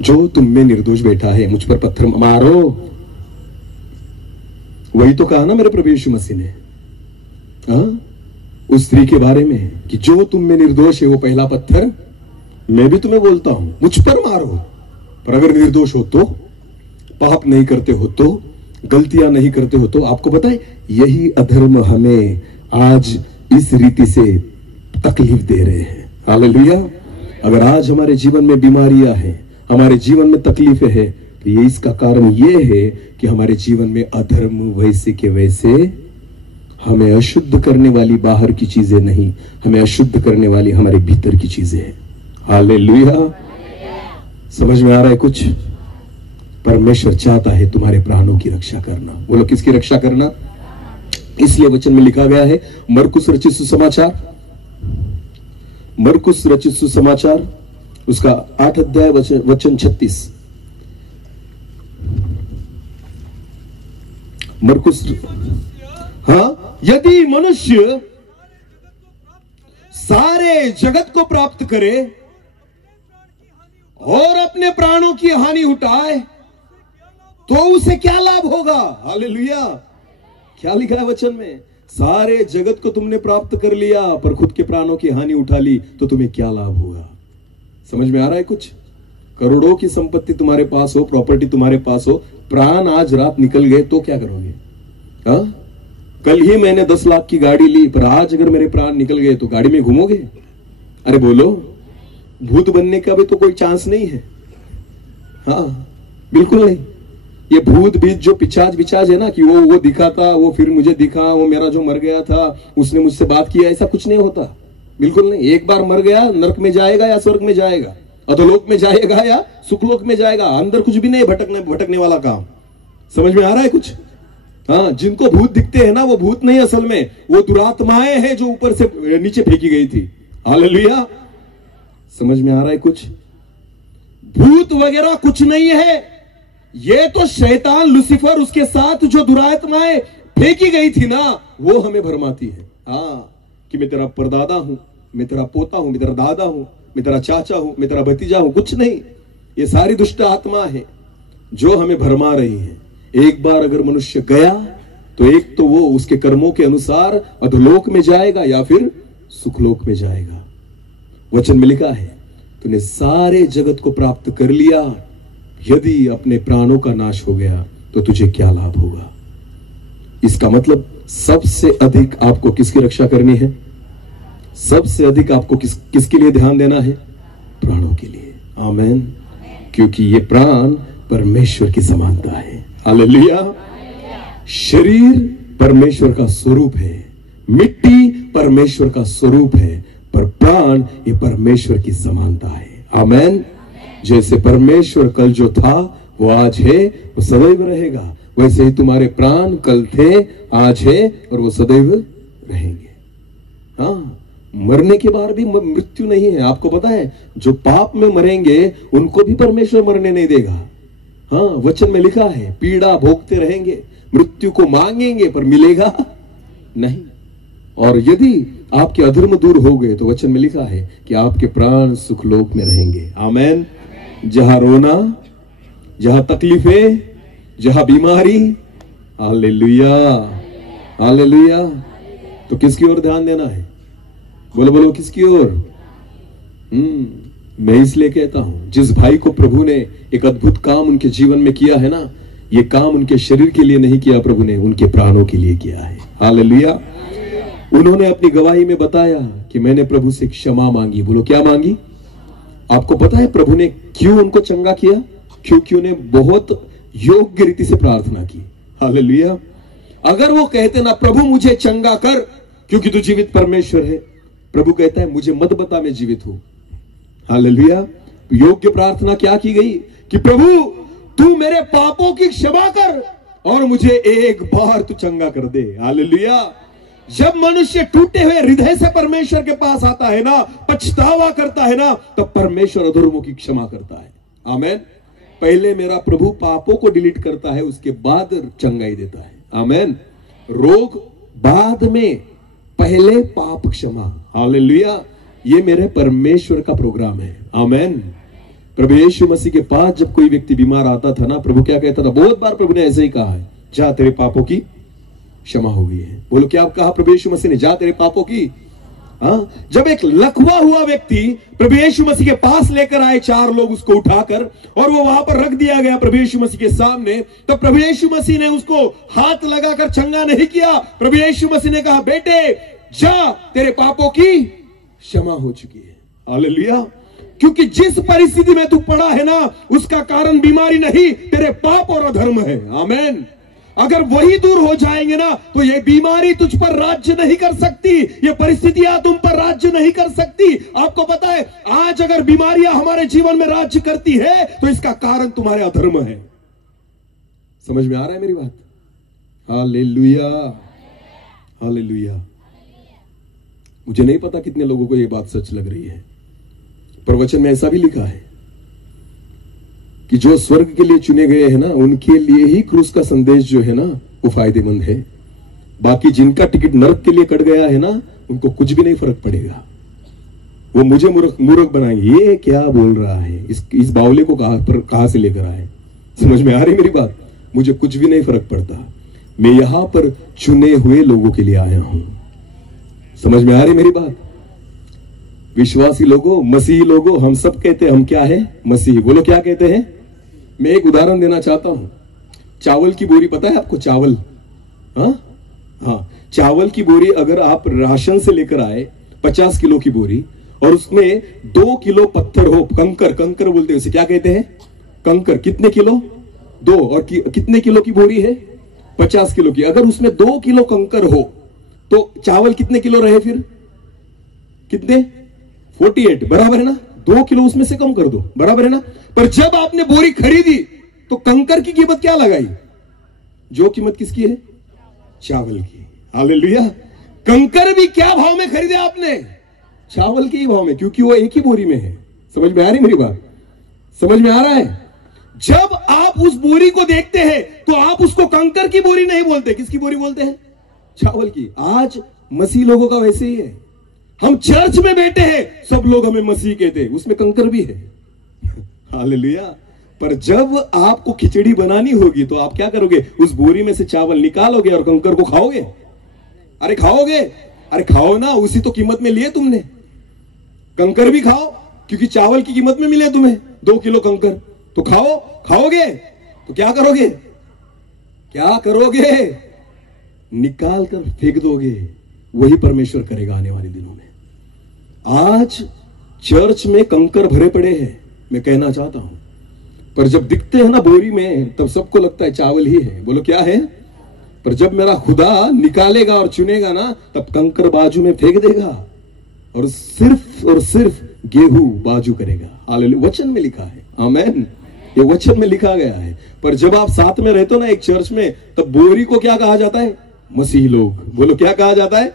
जो तुम में निर्दोष बैठा है मुझ पर पत्थर मारो। वही तो कहा ना मेरे प्रभु यीशु मसीह ने उस स्त्री के बारे में कि जो तुम में निर्दोष है वो पहला पत्थर मैं भी तुम्हें बोलता हूं मुझ पर मारो। पर अगर निर्दोष हो तो, पाप नहीं करते हो तो, गलतियां नहीं करते हो तो, आपको पता है यही अधर्म हमें आज इस रीति से तकलीफ दे रहे हैं। हालेलुया। अगर आज हमारे जीवन में बीमारियां हैं, हमारे जीवन में तकलीफें हैं, तो ये इसका कारण ये है कि हमारे जीवन में अधर्म वैसे के वैसे हमें अशुद्ध करने वाली बाहर की चीजें नहीं, हमें अशुद्ध करने वाली हमारे भीतर की चीजें हैं। हालेलुया। समझ में आ रहा है कुछ? परमेश्वर चाहता है तुम्हारे प्राणों की रक्षा करना। बोलो किसकी रक्षा करना? इसलिए वचन में लिखा गया है, मरकुस रचित सुसमाचार, मरकुस रचित सुसमाचार उसका 8 अध्याय वचन 36। मरकुस, हाँ, यदि मनुष्य सारे जगत को प्राप्त करे और अपने प्राणों की हानि उठाए तो उसे क्या लाभ होगा? हालेलुया। क्या लिखा है वचन में? सारे जगत को तुमने प्राप्त कर लिया पर खुद के प्राणों की हानि उठा ली तो तुम्हें क्या लाभ होगा? समझ में आ रहा है कुछ? करोड़ों की संपत्ति तुम्हारे पास हो, प्रॉपर्टी तुम्हारे पास हो, प्राण आज रात निकल गए तो क्या करोगे? हाँ, कल ही मैंने 10 लाख की गाड़ी ली पर आज अगर मेरे प्राण निकल गए तो गाड़ी में घूमोगे? अरे बोलो, भूत बनने का भी तो कोई चांस नहीं है। हाँ, बिल्कुल नहीं। ये भूत बीत जो पिचाज विचाज है ना कि वो दिखा था, वो फिर मुझे दिखा, वो मेरा जो मर गया था उसने मुझसे बात किया, ऐसा कुछ नहीं होता, बिल्कुल नहीं। एक बार मर गया, नरक में जाएगा या स्वर्ग में जाएगा, अधोलोक में जाएगा या सुखलोक में जाएगा, अंदर कुछ भी नहीं भटकने वाला काम। समझ में आ रहा है कुछ? हाँ, जिनको भूत दिखते हैं ना, वो भूत नहीं, असल में वो दुरात्माएं हैं जो ऊपर से नीचे फेंकी गई थी। हालेलुया। समझ में आ रहा है कुछ? भूत वगैरह कुछ नहीं है, ये तो शैतान लूसीफर, उसके साथ जो दुरात्माएं फेंकी गई थी ना, वो हमें भरमाती है। हाँ, कि मैं तेरा परदादा हूं, मैं तेरा पोता हूं, मैं तेरा दादा हूं, मैं तेरा चाचा हूं, मैं तेरा भतीजा हूं। कुछ नहीं, ये सारी दुष्ट आत्मा है जो हमें भरमा रही है। एक बार अगर मनुष्य गया तो एक तो वो उसके कर्मों के अनुसार अधोलोक में जाएगा या फिर सुखलोक में जाएगा। वचन में लिखा है, तूने सारे जगत को प्राप्त कर लिया, यदि अपने प्राणों का नाश हो गया तो तुझे क्या लाभ होगा? इसका मतलब सबसे अधिक आपको किसकी रक्षा करनी है? सबसे अधिक आपको किसके लिए ध्यान देना है? प्राणों के लिए। आमीन। क्योंकि ये प्राण परमेश्वर की समानता है। हालेलुया। शरीर परमेश्वर का स्वरूप है, मिट्टी परमेश्वर का स्वरूप है, पर प्राण ये परमेश्वर की समानता है। आमीन। जैसे परमेश्वर कल जो था वो आज है, वो सदैव रहेगा, वैसे ही तुम्हारे प्राण कल थे, आज है और वो सदैव रहेंगे। हाँ, मरने के बाद भी मृत्यु नहीं है। आपको पता है, जो पाप में मरेंगे उनको भी परमेश्वर मरने नहीं देगा। हाँ, वचन में लिखा है, पीड़ा भोगते रहेंगे, मृत्यु को मांगेंगे पर मिलेगा नहीं। और यदि आपके अधर्म दूर हो गए तो वचन में लिखा है कि आपके प्राण सुखलोक में रहेंगे। आमीन। जहां रोना, जहां तकलीफें, जहां बीमारी, हालेलुया, हालेलुया, तो किसकी ओर ध्यान देना है? बोलो बोलो, किसकी ओर? मैं इसलिए कहता हूं, जिस भाई को प्रभु ने एक अद्भुत काम उनके जीवन में किया है ना, ये काम उनके शरीर के लिए नहीं किया, प्रभु ने उनके प्राणों के लिए किया है। हालेलुया। उन्होंने अपनी गवाही में बताया कि मैंने प्रभु से क्षमा मांगी। बोलो, क्या मांगी? आपको पता है प्रभु ने क्यों उनको चंगा किया? क्योंकि उन्हें बहुत योग्य रीति से प्रार्थना की। हालेलुया। अगर वो कहते ना, प्रभु मुझे चंगा कर क्योंकि तू जीवित परमेश्वर है, प्रभु कहता है मुझे मत बता, मैं जीवित हूं। हालेलुया। योग्य प्रार्थना क्या की गई कि प्रभु तू मेरे पापों की क्षमा कर और मुझे एक बार तू चंगा कर दे। हालेलुया। जब मनुष्य टूटे हुए हृदय से परमेश्वर के पास आता है ना, पछतावा करता है ना, तब परमेश्वर अधर्मों की क्षमा करता है। आमीन। पहले मेरा प्रभु पापों को डिलीट करता है, उसके बाद चंगाई देता है। आमीन। रोग बाद में, पहले पाप क्षमा। हालेलुया। ये मेरे परमेश्वर का प्रोग्राम है। आमीन। प्रभु यीशु मसीह के पास जब कोई व्यक्ति बीमार आता था ना, प्रभु क्या कहता था? बहुत बार प्रभु ने ऐसे ही कहा है, जा तेरे पापों की क्षमा हो गई है। बोलो, क्या कहा प्रभु यीशु मसीह ने? जा तेरे पापों की। हाँ, जब एक लकवा हुआ व्यक्ति प्रभु यीशु मसीह के पास लेकर आए, 4 लोग उसको उठाकर, और वो वहां पर रख दिया गया प्रभु यीशु मसीह के सामने, तो प्रभु यीशु मसीह ने उसको हाथ लगाकर चंगा नहीं किया। प्रभु यीशु मसीह ने कहा, बेटे जा, तेरे पापों की क्षमा हो चुकी है। हालेलुया। क्योंकि जिस परिस्थिति में तू पड़ा है ना, उसका कारण बीमारी नहीं, तेरे पाप और अधर्म है। आमीन। अगर वही दूर हो जाएंगे ना, तो ये बीमारी तुझ पर राज्य नहीं कर सकती, ये परिस्थितियां तुम पर राज्य नहीं कर सकती। आपको पता है, आज अगर बीमारियां हमारे जीवन में राज्य करती है तो इसका कारण तुम्हारे अधर्म है। समझ में आ रहा है मेरी बात? हालेलुया। हालेलुया। मुझे नहीं पता कितने लोगों को ये बात सच लग रही है, पर वचन में ऐसा भी लिखा है कि जो स्वर्ग के लिए चुने गए हैं ना, उनके लिए ही क्रूस का संदेश जो है ना वो फायदेमंद है। बाकी जिनका टिकट नरक के लिए कट गया है ना, उनको कुछ भी नहीं फर्क पड़ेगा। वो मुझे मूर्ख बनाएंगे, ये क्या बोल रहा है, इस बावले को कहां से लेकर आए। समझ में आ रही मेरी बात? मुझे कुछ भी नहीं फर्क पड़ता, मैं यहां पर चुने हुए लोगों के लिए आया हूं। समझ में आ रही मेरी बात? विश्वासी लोगों, मसीही लोगों, हम सब कहते हैं हम क्या है? मसीही। बोलो क्या कहते हैं? मैं एक उदाहरण देना चाहता हूं। चावल की बोरी पता है आपको? चावल, हाँ, चावल की बोरी अगर आप राशन से लेकर आए 50 किलो की बोरी, और उसमें 2 किलो पत्थर हो, कंकर बोलते हैं उसे, क्या कहते हैं? कंकर। कितने किलो? 2। और कितने किलो की बोरी है? 50 किलो की। अगर उसमें 2 किलो कंकर हो तो चावल कितने किलो रहे फिर? कितने? 48। बराबर है ना? 2 किलो उसमें से कम कर दो, बराबर है ना? पर जब आपने बोरी खरीदी तो कंकर की कीमत क्या लगाई? जो कीमत किसकी है? चावल की। हालेलुया। कंकर भी क्या भाव में खरीदे आपने? चावल के ही भाव में, क्योंकि वो एक ही बोरी में है। समझ में आ रही मेरी बात? समझ में आ रहा है? जब आप उस बोरी को देखते हैं तो आप उसको कंकर की बोरी नहीं बोलते, किसकी बोरी बोलते हैं? चावल की। आज मसीह लोगों का वैसे ही है। हम चर्च में बैठे हैं, सब लोग हमें मसीह कहते हैं, उसमें कंकर भी है। हालेलुया। पर जब आपको खिचड़ी बनानी होगी तो आप क्या करोगे? उस बोरी में से चावल निकालोगे और कंकर को खाओगे। अरे खाओगे, अरे खाओ ना, उसी तो कीमत में लिए तुमने। कंकर भी खाओ, क्योंकि चावल की कीमत में मिले तुम्हें 2 किलो कंकर, तो खाओ। खाओगे तो क्या करोगे? क्या करोगे? निकाल कर फेंक दोगे। वही परमेश्वर करेगा आने वाले दिनों में। आज चर्च में कंकर भरे पड़े हैं, मैं कहना चाहता हूं, पर जब दिखते हैं ना बोरी में, तब सबको लगता है चावल ही है। बोलो क्या है? पर जब मेरा खुदा निकालेगा और चुनेगा ना, तब कंकर बाजू में फेंक देगा और सिर्फ गेहूं बाजू करेगा। हालेलुया। वचन में लिखा है। आमेन। ये वचन में लिखा गया है। पर जब आप साथ में रहते हो ना एक चर्च में, तब बोरी को क्या कहा जाता है? मसीह लोग। बोलो क्या कहा जाता है?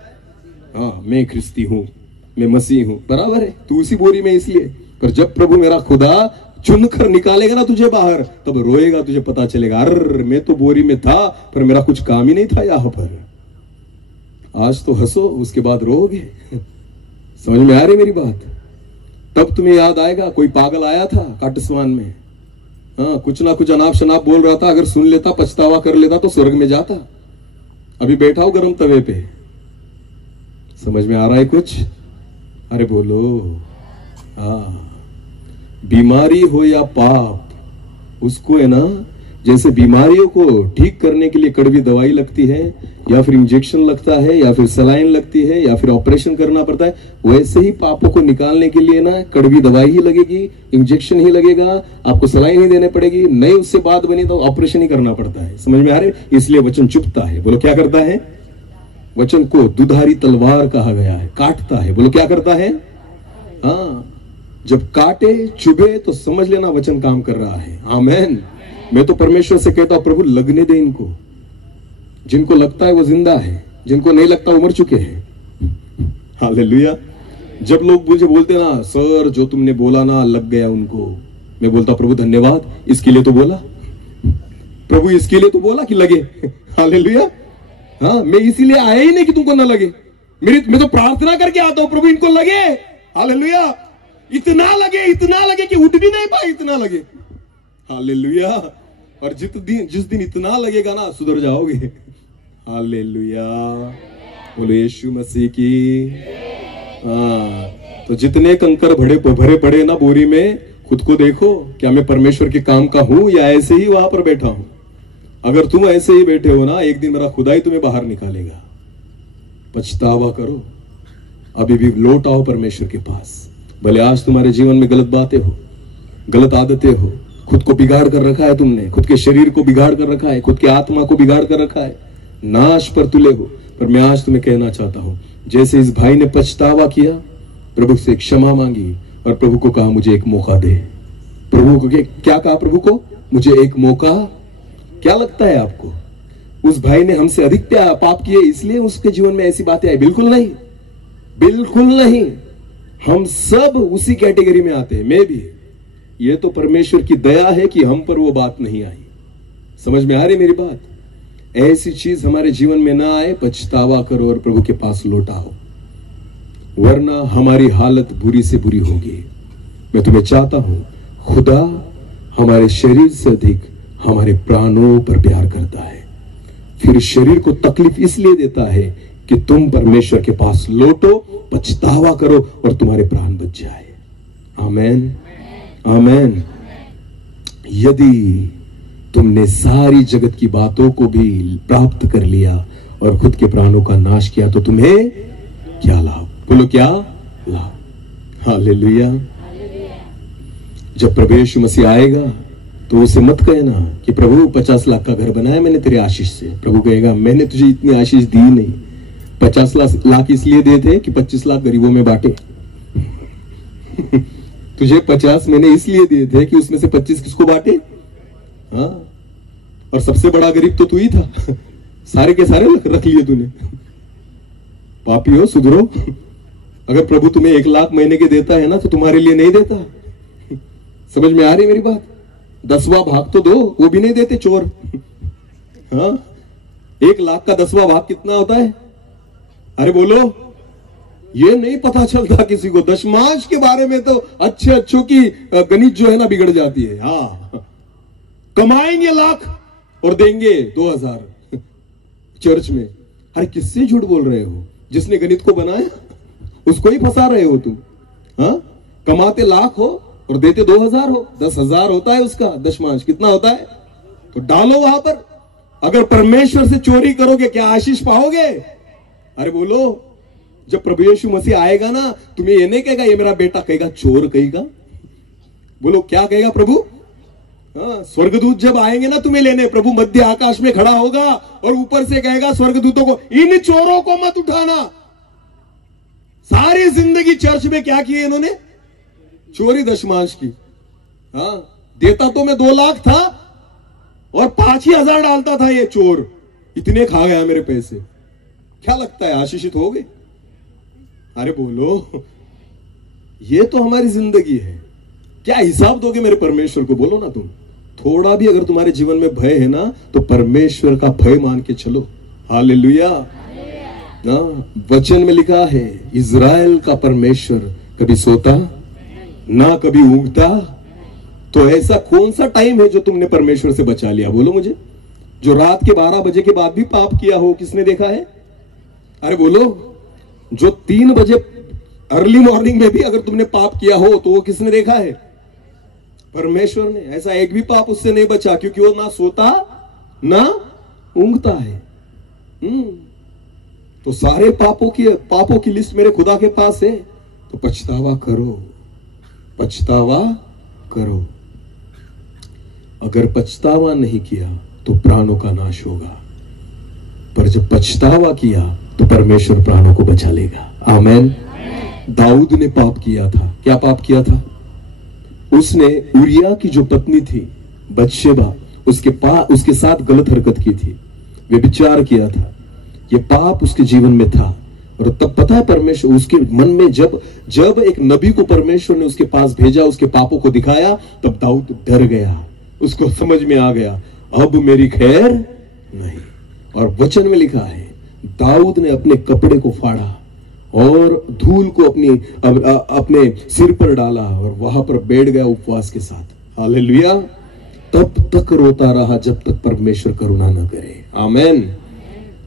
हाँ, मैं ख्रिस्ती हूं, मैं मसीह हूं। बराबर है, तू उसी बोरी में इसलिए। पर जब प्रभु मेरा खुदा चुनकर निकालेगा ना तुझे बाहर, तब रोएगा, तुझे पता चलेगा, अरे मैं तो बोरी में था पर मेरा कुछ काम ही नहीं था यहां पर। आज तो हंसो, उसके बाद रोओगे। समझ में आ रही मेरी बात? तब तुम्हें याद आएगा कोई पागल आया था काटस्वान में, हाँ, कुछ ना कुछ अनाप शनाप बोल रहा था, अगर सुन लेता, पछतावा कर लेता तो स्वर्ग में जाता। अभी बैठा हो गरम तवे पे। समझ में आ रहा है कुछ? अरे बोलो। हाँ, बीमारी हो या पाप, उसको है ना, जैसे बीमारियों को ठीक करने के लिए कड़वी दवाई लगती है, या फिर इंजेक्शन लगता है, या फिर सलाइन लगती है, या फिर ऑपरेशन करना पड़ता है, वैसे ही पापों को निकालने के लिए ना कड़वी दवाई ही लगेगी, इंजेक्शन ही लगेगा, आपको सलाइन ही देने पड़ेगी, नहीं उससे बात बनी तो ऑपरेशन ही करना पड़ता है। समझ में आ रहे? इसलिए वचन चुभता है। बोलो क्या करता है? वचन को दुधारी तलवार कहा गया है, काटता है। बोलो क्या करता है? हाँ, जब काटे चुभे तो समझ लेना वचन काम कर रहा है। आमेन। मैं तो परमेश्वर से कहता हूं, प्रभु लगने दे इनको। जिनको लगता है वो जिंदा है, जिनको नहीं लगता वो मर चुके हैं। हालेलुया। जब लोग मुझे बोलते ना, सर जो तुमने बोला ना लग गया उनको, मैं बोलता प्रभु धन्यवाद, इसके लिए तो बोला प्रभु, इसके लिए तो बोला कि लगे। हालेलुया। हाँ, मैं इसीलिए आया ही नहीं कि तुमको ना लगे। मैं तो प्रार्थना करके आता हूं, प्रभु इनको लगे। हालेलुया। इतना लगे कि उठ भी नहीं पाए, इतना लगे। हालेलुया। और जिस दिन इतना लगेगा ना, सुधर जाओगे। हालेलुया। बोलो यीशु मसीह की। हाँ, तो जितने कंकर भरे पड़े ना बोरी में, खुद को देखो, क्या मैं परमेश्वर के काम का हूं या ऐसे ही वहां पर बैठा हूं? अगर तुम ऐसे ही बैठे हो ना, एक दिन मेरा खुदा ही तुम्हें बाहर निकालेगा। पछतावा करो, अभी भी लौट आओ परमेश्वर के पास। भले आज तुम्हारे जीवन में गलत बातें हो, गलत आदतें हो, खुद को बिगाड़ कर रखा है तुमने, खुद के शरीर को बिगाड़ कर रखा है, खुद की आत्मा को बिगाड़ कर रखा है, नाश पर तुले हो। पर मैं आज तुम्हें कहना चाहता हूं, जैसे इस भाई ने पछतावा किया, प्रभु से क्षमा मांगी और प्रभु को कहा मुझे एक मौका दे। प्रभु को क्या कहा? प्रभु को मुझे एक मौका। क्या लगता है आपको? उस भाई ने हमसे अधिक पाप किए इसलिए उसके जीवन में ऐसी बातें आई? बिल्कुल नहीं, बिल्कुल नहीं। हम सब उसी कैटेगरी में आते हैं, मैं भी। ये तो परमेश्वर की दया है कि हम पर वो बात नहीं आई। समझ में आ रही मेरी बात? ऐसी चीज हमारे जीवन में ना आए, पछतावा करो और प्रभु के पास लौट आओ, वरना हमारी हालत बुरी से बुरी होगी। मैं तुम्हें चाहता हूं, खुदा हमारे शरीर से अधिक हमारे प्राणों पर प्यार करता है। फिर शरीर को तकलीफ इसलिए देता है कि तुम परमेश्वर के पास लौटो, पछतावा करो और तुम्हारे प्राण बच जाए। आमेन, आमेन। यदि तुमने सारी जगत की बातों को भी प्राप्त कर लिया और खुद के प्राणों का नाश किया तो तुम्हें क्या लाभ? बोलो, क्या लाभ? हालेलुया। जब प्रभु यीशु मसीह आएगा तो उसे मत कहना कि प्रभु 50 लाख का घर बनाया मैंने तेरे आशीष से। प्रभु कहेगा, मैंने तुझे इतनी आशीष दी नहीं, 50 लाख इसलिए दिए थे कि 25 लाख गरीबों में बांटे। तुझे 50 मैंने इसलिए दिए थे कि उसमें से 25 किसको बांटे? हाँ, और सबसे बड़ा गरीब तो तू ही था। सारे के सारे रख लिए तूने। पापी हो, सुधरो। अगर प्रभु तुम्हें 1 लाख महीने के देता है ना तो तुम्हारे लिए नहीं देता। समझ में आ रही मेरी बात? 10वां भाग तो दो, वो भी नहीं देते चोर। हाँ, 1 लाख का 10वां भाग कितना होता है? अरे बोलो, ये नहीं पता चलता किसी को। दशमांश के बारे में तो अच्छों की गणित जो है ना बिगड़ जाती है। हाँ, कमाएंगे लाख और देंगे 2000 चर्च में। अरे किससे झूठ बोल रहे हो? जिसने गणित को बनाया उसको ही फंसा रहे हो तुम। हाँ, कमाते लाख हो और देते 2000 हो, 10,000 होता है उसका दशमांश। कितना होता है? तो डालो वहां पर। अगर परमेश्वर से चोरी करोगे क्या आशीष पाओगे? अरे बोलो, जब प्रभु यीशु मसीह आएगा ना, तुम्हें ये नहीं कहेगा ये मेरा बेटा, कहेगा चोर कहेगा। बोलो, क्या कहेगा प्रभु? हाँ, स्वर्गदूत जब आएंगे ना तुम्हें लेने, प्रभु मध्य आकाश में खड़ा होगा और ऊपर से कहेगा स्वर्गदूतों को, इन चोरों को मत उठाना। सारी जिंदगी चर्च में क्या किए इन्होंने? चोरी दशमांश की। हाँ, देता तो मैं 2 लाख था और 5 ही हजार डालता था ये चोर। इतने खा गया मेरे पैसे। क्या लगता है आशीषित हो गए? अरे बोलो, ये तो हमारी जिंदगी है। क्या हिसाब दोगे मेरे परमेश्वर को? बोलो ना तुम। थोड़ा भी अगर तुम्हारे जीवन में भय है ना तो परमेश्वर का भय मान के चलो। हालेलुया। ना वचन में लिखा है, इज़राइल का परमेश्वर कभी सोता ना कभी ऊँगता। तो ऐसा कौन सा टाइम है जो तुमने परमेश्वर से बचा लिया? बोलो मुझे। जो रात के 12 बजे के बाद भी पाप किया हो, किसने देखा है? अरे बोलो, जो 3 बजे अर्ली मॉर्निंग में भी अगर तुमने पाप किया हो तो वो किसने देखा है? परमेश्वर ने। ऐसा एक भी पाप उससे नहीं बचा, क्योंकि वो ना सोता ना ऊँगता है। तो सारे पापों की लिस्ट मेरे खुदा के पास है। तो पछतावा करो, पछतावा करो। अगर पछतावा नहीं किया तो प्राणों का नाश होगा, पर जब पछतावा किया तो परमेश्वर प्राणों को बचा लेगा। आमेन। दाऊद ने पाप किया था। क्या पाप किया था? उसने उरिया की जो पत्नी थी बत्शेबा, उसके साथ गलत हरकत की थी, व्यभिचार किया था। ये पाप उसके जीवन में था। और तब पता है परमेश्वर उसके मन में जब एक नबी को परमेश्वर ने उसके पास भेजा, उसके पापों को दिखाया, तब दाऊद डर गया। उसको समझ में आ गया अब मेरी खैर नहीं। और वचन में लिखा है, दाऊद ने अपने कपड़े को फाड़ा और धूल को अपने सिर पर डाला और वहां पर बैठ गया उपवास के साथ। हालेलुया। तब तक रोता रहा जब तक परमेश्वर करुणा न करे। आमेन।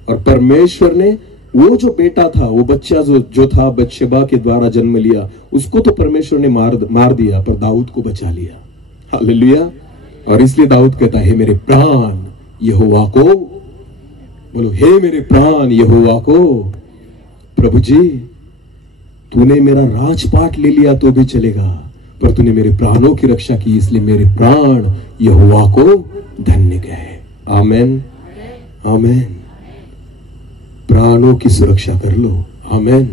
और परमेश्वर ने वो जो बेटा था, वो बच्चा जो था बत्शेबा के द्वारा जन्म लिया, उसको तो परमेश्वर ने मार दिया, पर दाऊद को बचा लिया। हालेलुया। और इसलिए दाऊद कहता है, मेरे प्राण यहोवा को, बोलो, हे मेरे प्राण यहोवा को। प्रभु जी, तूने मेरा राजपाट ले लिया तो भी चलेगा, पर तूने मेरे प्राणों की रक्षा की, इसलिए मेरे प्राण यहोवा को धन्य कहे। आमेन, आमेन। प्राणों की सुरक्षा कर लो। आमेन।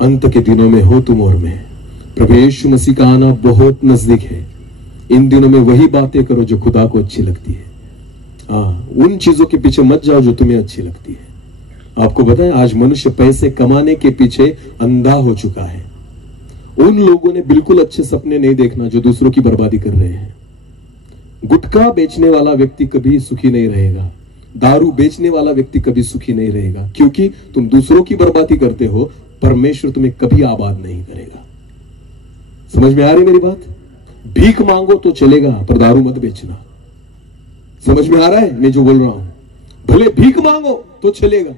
अंत के दिनों में हो तुम और मैं। प्रभु यीशु मसीह का आना बहुत नजदीक है। इन दिनों में वही बातें करो जो खुदा को अच्छी लगती है। हाँ, उन चीजों के पीछे मत जाओ जो तुम्हें अच्छी लगती है। आपको पता है आज मनुष्य पैसे कमाने के पीछे अंधा हो चुका है। उन लोगों ने बिल्कुल अच्छे सपने नहीं देखना जो दूसरों की बर्बादी कर रहे हैं। गुटखा बेचने वाला व्यक्ति कभी सुखी नहीं रहेगा, दारू बेचने वाला व्यक्ति कभी सुखी नहीं रहेगा, क्योंकि तुम दूसरों की बर्बादी करते हो, परमेश्वर तुम्हें कभी आबाद नहीं करेगा। समझ में आ रही मेरी बात? भीख मांगो तो चलेगा, पर दारू मत बेचना। समझ में आ रहा है मैं जो बोल रहा हूं? भले भीख मांगो तो चलेगा,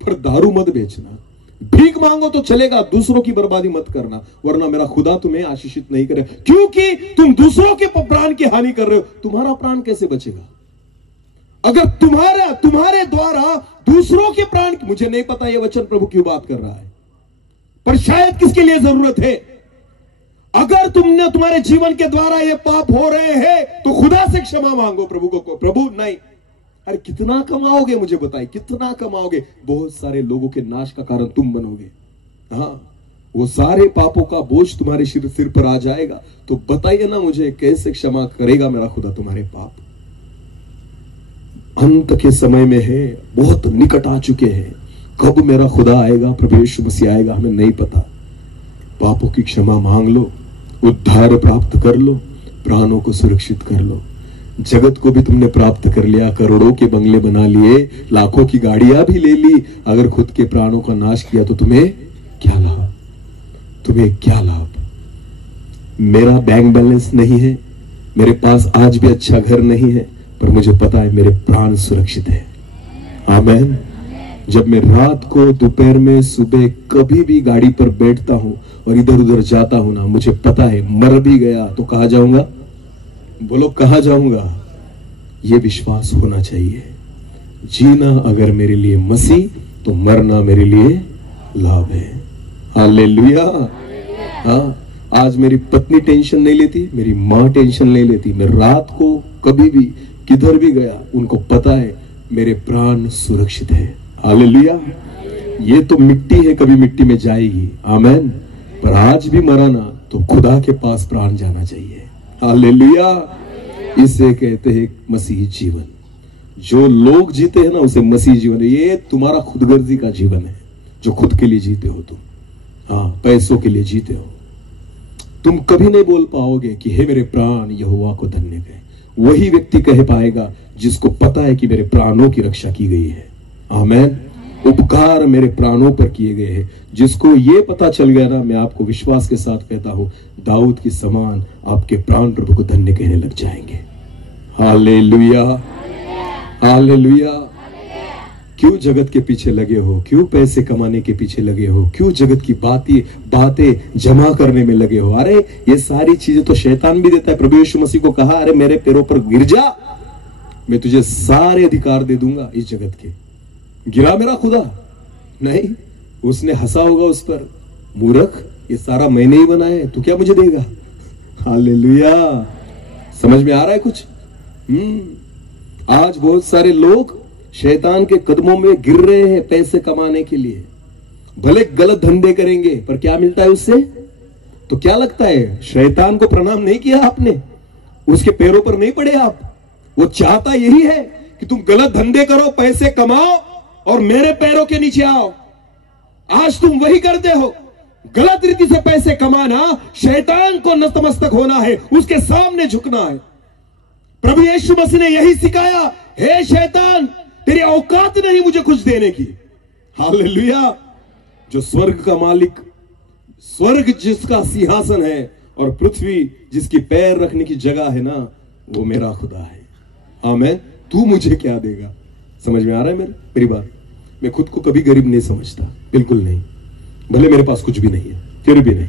पर दारू मत बेचना। भीख मांगो तो चलेगा, दूसरों की बर्बादी मत करना, वरना मेरा खुदा तुम्हें आशीषित नहीं करे, क्योंकि तुम दूसरों के प्राण की हानि कर रहे हो। तुम्हारा प्राण कैसे बचेगा अगर तुम्हारे द्वारा दूसरों के प्राण? मुझे नहीं पता यह वचन प्रभु क्यों बात कर रहा है, पर शायद किसके लिए जरूरत है। अगर तुम्हारे जीवन के द्वारा ये पाप हो रहे हैं तो खुदा से क्षमा मांगो। प्रभु को प्रभु नहीं, अरे कितना कमाओगे मुझे बताइए, कितना कमाओगे? बहुत सारे लोगों के नाश का कारण तुम बनोगे। हाँ, वो सारे पापों का बोझ तुम्हारे सिर पर आ जाएगा, तो बताइए ना मुझे कैसे क्षमा करेगा मेरा खुदा तुम्हारे पाप? अंत के समय में है, बहुत निकट आ चुके हैं। कब मेरा खुदा आएगा, प्रभु यीशु मसीह आएगा, हमें नहीं पता। पापों की क्षमा मांग लो, उद्धार प्राप्त कर लो, प्राणों को सुरक्षित कर लो। जगत को भी तुमने प्राप्त कर लिया, करोड़ों के बंगले बना लिए, लाखों की गाड़ियां भी ले ली, अगर खुद के प्राणों का नाश किया तो तुम्हें क्या लाभ? तुम्हें क्या लाभ? मेरा बैंक बैलेंस नहीं है, मेरे पास आज भी अच्छा घर नहीं है, पर मुझे पता है मेरे प्राण सुरक्षित है। आमीन। जब मैं रात को, दोपहर में, सुबह कभी भी गाड़ी पर बैठता हूं और इधर उधर जाता हूं ना, मुझे पता है मर भी गया तो कहां जाऊंगा? बोलो कहां जाऊंगा? यह विश्वास होना चाहिए। जीना अगर मेरे लिए मसीह, तो मरना मेरे लिए लाभ है। हालेलुया। हाँ, आज मेरी पत्नी टेंशन नहीं लेती, मेरी माँ टेंशन नहीं लेती। मैं रात को कभी भी किधर भी गया, उनको पता है मेरे प्राण सुरक्षित है। हालेलुया। ये तो मिट्टी है, कभी मिट्टी में जाएगी। आमीन। पर आज भी मरा ना तो खुदा के पास प्राण जाना चाहिए। हालेलुया। इसे कहते हैं मसीही जीवन। जो लोग जीते हैं ना उसे मसीही जीवन है। ये तुम्हारा खुदगर्जी का जीवन है, जो खुद के लिए जीते हो तुम। हाँ, पैसों के लिए जीते हो। तुम कभी नहीं बोल पाओगे कि हे मेरे प्राण यहोवा को धन्य कहे। वही व्यक्ति कह पाएगा जिसको पता है कि मेरे प्राणों की रक्षा की गई है। आमीन। उपकार मेरे प्राणों पर किए गए हैं। जिसको ये पता चल गया ना, मैं आपको विश्वास के साथ कहता हूं, दाऊद की समान आपके प्राण प्रभु को धन्य कहने लग जाएंगे। हालेलुया। हालेलुया। क्यों जगत के पीछे लगे हो? क्यों पैसे कमाने के पीछे लगे हो? क्यों जगत की बातें जमा करने में लगे हो? अरे ये सारी चीजें तो शैतान भी देता है। प्रभु यीशु मसीह को कहा, अरे मेरे पैरों पर गिर जा, मैं तुझे सारे अधिकार दे दूंगा इस जगत के। गिरा मेरा खुदा? नहीं, उसने हंसा होगा उस पर, मूर्ख, ये सारा मैंने ही बनाया है, तू क्या मुझे देगा? हालेलुया। समझ में आ रहा है कुछ? आज बहुत सारे लोग शैतान के कदमों में गिर रहे हैं पैसे कमाने के लिए। भले गलत धंधे करेंगे, पर क्या मिलता है उससे? तो क्या लगता है शैतान को प्रणाम नहीं किया आपने? उसके पैरों पर नहीं पड़े आप? वो चाहता यही है कि तुम गलत धंधे करो, पैसे कमाओ और मेरे पैरों के नीचे आओ। आज तुम वही करते हो। गलत रीति से पैसे कमाना, शैतान को नतमस्तक होना है, उसके सामने झुकना है। प्रभु यीशु मसीह ने यही सिखाया, हे शैतान, तेरी औकात नहीं मुझे कुछ देने की। हालेलुया। जो स्वर्ग का मालिक, स्वर्ग जिसका सिंहासन है और पृथ्वी जिसकी पैर रखने की जगह है ना, वो मेरा खुदा है। आमीन। तू मुझे क्या देगा? समझ में आ रहा है मेरी बात? मैं खुद को कभी गरीब नहीं समझता, बिल्कुल नहीं। भले मेरे पास कुछ भी नहीं है, फिर भी नहीं,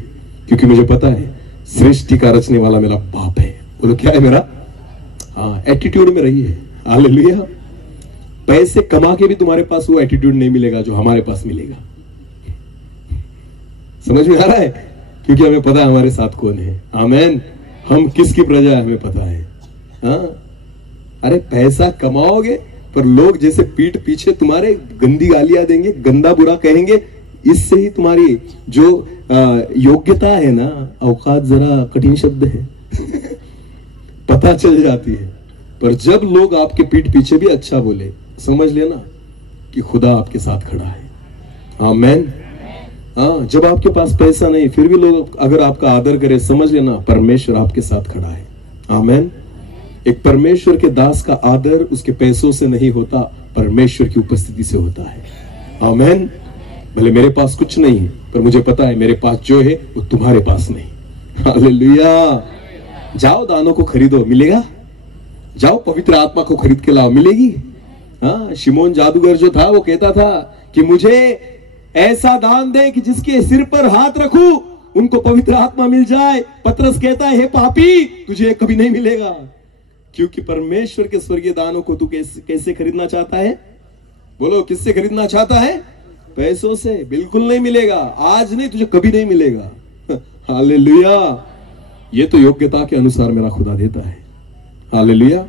क्योंकि मुझे पता है सृष्टि का रचने वाला मेरा बाप है। बोलो क्या है मेरा? हाँ, एटीट्यूड में रही है। हालेलुया। पैसे कमा के भी तुम्हारे पास वो एटीट्यूड नहीं मिलेगा जो हमारे पास मिलेगा। समझ में आ रहा है? क्योंकि हमें पता है हमारे साथ कौन है। आमीन। हम किसकी प्रजा है हमें पता है। हाँ, अरे पैसा कमाओगे पर लोग जैसे पीठ पीछे तुम्हारे गंदी गालियां देंगे, गंदा बुरा कहेंगे, इससे ही तुम्हारी जो योग्यता है ना, औकात जरा कठिन शब्द है पता चल जाती है। पर जब लोग आपके पीठ पीछे भी अच्छा बोले, समझ लेना कि खुदा आपके साथ खड़ा है। आमीन। हाँ, जब आपके पास पैसा नहीं फिर भी लोग अगर आपका आदर करे, समझ लेना परमेश्वर आपके साथ खड़ा है। आमीन। एक परमेश्वर के दास का आदर उसके पैसों से नहीं होता, परमेश्वर की उपस्थिति से होता है। आमीन। भले मेरे पास कुछ नहीं है, पर मुझे पता है मेरे पास जो है वो तुम्हारे पास नहीं। हालेलुया। जाओ दानों को खरीदो, मिलेगा। जाओ पवित्र आत्मा को खरीद के लाओ, मिलेगी। हाँ, शिमोन जादूगर जो था वो कहता था कि मुझे ऐसा दान दे कि जिसके सिर पर हाथ रखूं उनको पवित्र आत्मा मिल जाए। पतरस कहता है, हे पापी, तुझे कभी नहीं मिलेगा। क्योंकि परमेश्वर के स्वर्गीय दानों को तू कैसे खरीदना चाहता है? बोलो, किससे खरीदना चाहता है? पैसों से। बिल्कुल नहीं मिलेगा, आज नहीं, तुझे कभी नहीं मिलेगा। हालेलुया। ये तो योग्यता के अनुसार मेरा खुदा देता है। हालेलुया।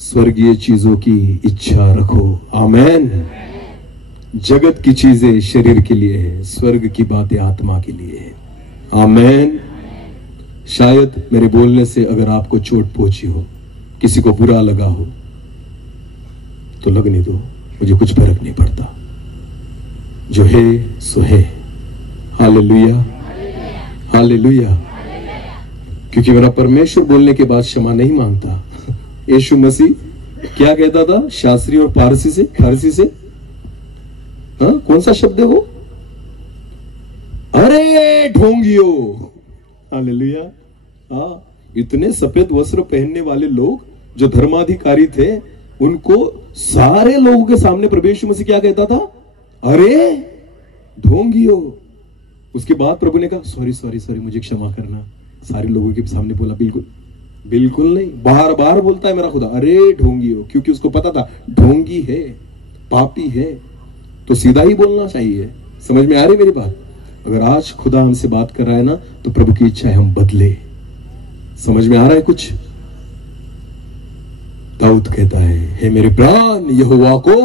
स्वर्गीय चीजों की इच्छा रखो। आमीन। जगत की चीजें शरीर के लिए है, स्वर्ग की बातें आत्मा के लिए है। आमीन। शायद मेरे बोलने से अगर आपको चोट पहुंची हो, किसी को बुरा लगा हो, तो लगने दो, मुझे कुछ फर्क नहीं पड़ता। जो है सो है। हालेलुया। हालेलुया। क्योंकि मेरा परमेश्वर बोलने के बाद क्षमा नहीं मांगता। यीशु मसीह क्या कहता था शास्त्री और फारसी से? हाँ, कौन सा शब्द है वो? अरे ढोंगियो। हालेलुया। हाँ, इतने सफेद वस्त्र पहनने वाले लोग जो धर्माधिकारी थे, उनको सारे लोगों के सामने प्रभु यीशु मसीह क्या कहता था? अरे ढोंगियो। उसके बाद प्रभु ने कहा, सॉरी, मुझे क्षमा करना। सारे लोगों के सामने बोला? बिल्कुल नहीं। बार बार बोलता है मेरा खुदा, अरे ढोंगियो, क्योंकि उसको पता था ढोंगी है, पापी है, तो सीधा ही बोलना चाहिए। समझ में आ रही मेरी बात? अगर आज खुदा हमसे बात कर रहा है ना, तो प्रभु की इच्छा है हम बदले। समझ में आ रहा है कुछ? दाऊद कहता है, हे मेरे प्राण यहोवा को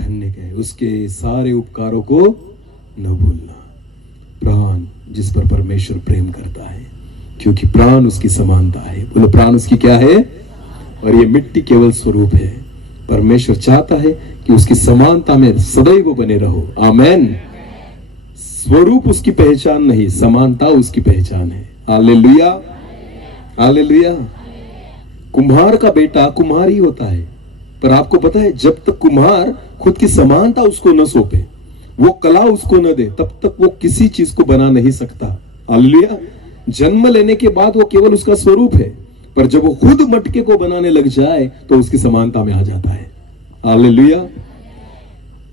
धन्य कहे, उसके सारे उपकारों को न भूलना। प्राण जिस पर परमेश्वर प्रेम करता है, क्योंकि प्राण उसकी समानता है। बोलो, प्राण उसकी क्या है? और ये मिट्टी केवल स्वरूप है। परमेश्वर चाहता है कि उसकी समानता में सदैव बने रहो। आमीन। स्वरूप उसकी पहचान नहीं, समानता उसकी पहचान है। हालेलुया। हालेलुया। कुम्हार का बेटा कुम्हार ही होता है, पर आपको पता है जब तक कुम्हार खुद की समानता उसको न सौंपे, वो कला उसको न दे, तब तक वो किसी चीज को बना नहीं सकता। हालेलुया। जन्म लेने के बाद वो केवल उसका स्वरूप है, पर जब वो खुद मटके को बनाने लग जाए तो उसकी समानता में आ जाता है। हालेलुया।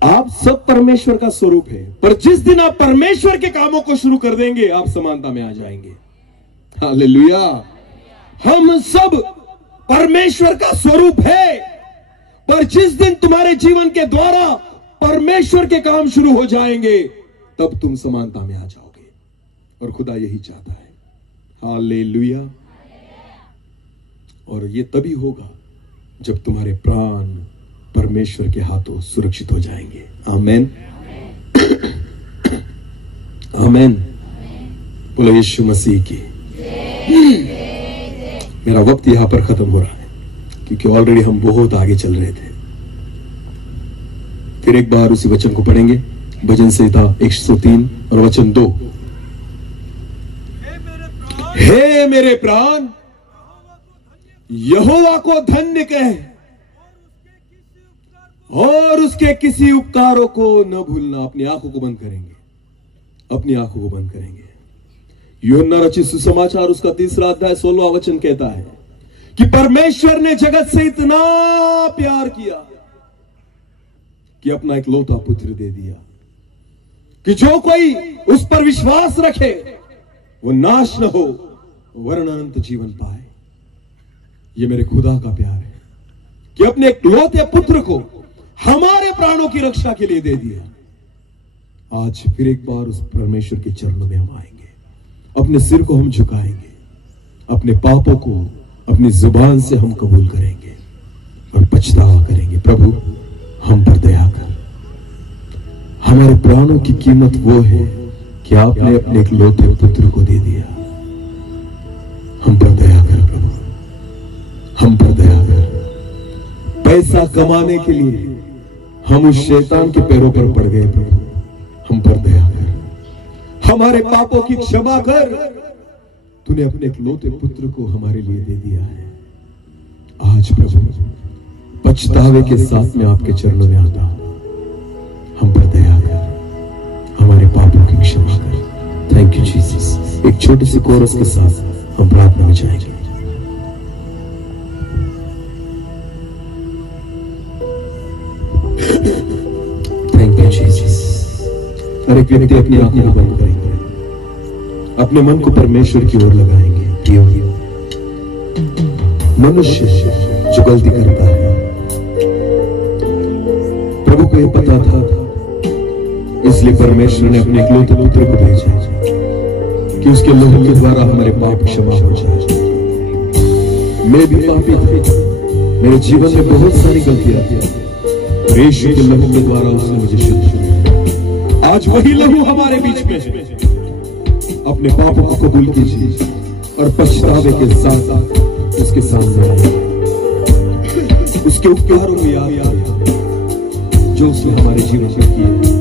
आप सब परमेश्वर का स्वरूप है, पर जिस दिन आप परमेश्वर के कामों को शुरू कर देंगे, आप समानता में आ जाएंगे। हालेलुया। हम सब परमेश्वर का स्वरूप है, पर जिस दिन तुम्हारे जीवन के द्वारा परमेश्वर के काम शुरू हो जाएंगे, तब तुम समानता में आ जाओगे। और खुदा यही चाहता है। हालेलुया। और ये तभी होगा जब तुम्हारे प्राण परमेश्वर के हाथों सुरक्षित हो जाएंगे। आमीन। आमीन। बोलो यीशु मसीह की। मेरा वक्त यहां पर खत्म हो रहा है, क्योंकि ऑलरेडी हम बहुत आगे चल रहे थे। फिर एक बार उसी वचन को पढ़ेंगे, भजन संहिता 103 और वचन 2। हे मेरे प्राण यहोवा को धन्य कह, और उसके किसी उपकारों को न भूलना। अपनी आंखों को बंद करेंगे, अपनी आंखों को बंद करेंगे। यूहन्ना रचित सुसमाचार उसका 3 अध्याय 16वां वचन कहता है कि परमेश्वर ने जगत से इतना प्यार किया कि अपना इकलौता पुत्र दे दिया, कि जो कोई उस पर विश्वास रखे वो नाश न हो, वरन अनंत जीवन पाए। ये मेरे खुदा का प्यार है कि अपने इकलौते पुत्र को हमारे प्राणों की रक्षा के लिए दे दिया। आज फिर एक बार उस परमेश्वर के चरणों में हम आएंगे, अपने सिर को हम झुकाएंगे, अपने पापों को अपनी जुबान से हम कबूल करेंगे और पछतावा करेंगे। प्रभु हम पर दया कर। हमारे प्राणों की कीमत वो है कि आपने अपने इकलौते पुत्र को दे दिया। हम पर दया कर प्रभु। हम पैसा कमाने के लिए हम उस शैतान के पैरों पर पड़ गए। प्रभु हम पर दया कर, हमारे पापों की क्षमा कर। तूने अपने इकलौते पुत्र को हमारे लिए दे दिया है। आज प्रभु पछतावे के साथ में आपके चरणों में आता हूं, हम पर दया कर, हमारे पापों की क्षमा कर। Thank you Jesus. एक छोटे से कोरस के साथ हम प्रार्थना में जाएंगे। Thank you Jesus. हर एक व्यक्ति अपनी आंखों को बंद करेंगे, अपने मन को परमेश्वर की ओर लगाएंगे। मनुष्य जो गलती करता है, प्रभु को यह पता था, इसलिए परमेश्वर ने अपने इकलौते पुत्र को भेजा कि उसके लहू के द्वारा हमारे पाप क्षमा हो जाए। मैं भी पापी था, मेरे जीवन में बहुत सारी गलतियां थी। यीशु के लहू के द्वारा उसने मुझे शुद्ध किया। आज वही लहू हमारे बीच में है। अपने पापों को कबूल कीजिए और पछतावे के साथ उसके सामने आए, उसके उपकारों में याद जो उसने हमारे जीवन में किए।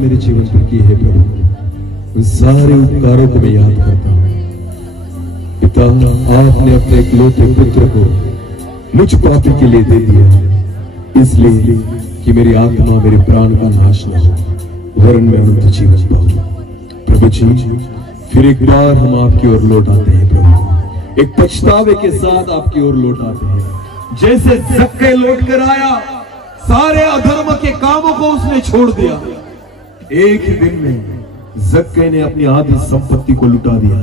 मेरे जीवन पर किए हैं प्रभु, उन सारे उपकारों को मैं याद करता हूँ। पिता, आपने अपने इकलौते पुत्र को मुझ पापी के लिए दे दिया, इसलिए कि मेरी आत्मा, मेरे प्राण का नाश न हो, वरन मैं अनंत जीवन पाऊं। प्रभु जी, फिर एक बार हम आपकी ओर लौट आते हैं प्रभु, एक पछतावे के साथ आपकी ओर लौट आते हैं। जैसे जक्कई लौट कर आया, सारे अधर्म के कामों को उसने छोड़ दिया। एक ही दिन में जक्कई ने अपनी आधी संपत्ति को लुटा दिया,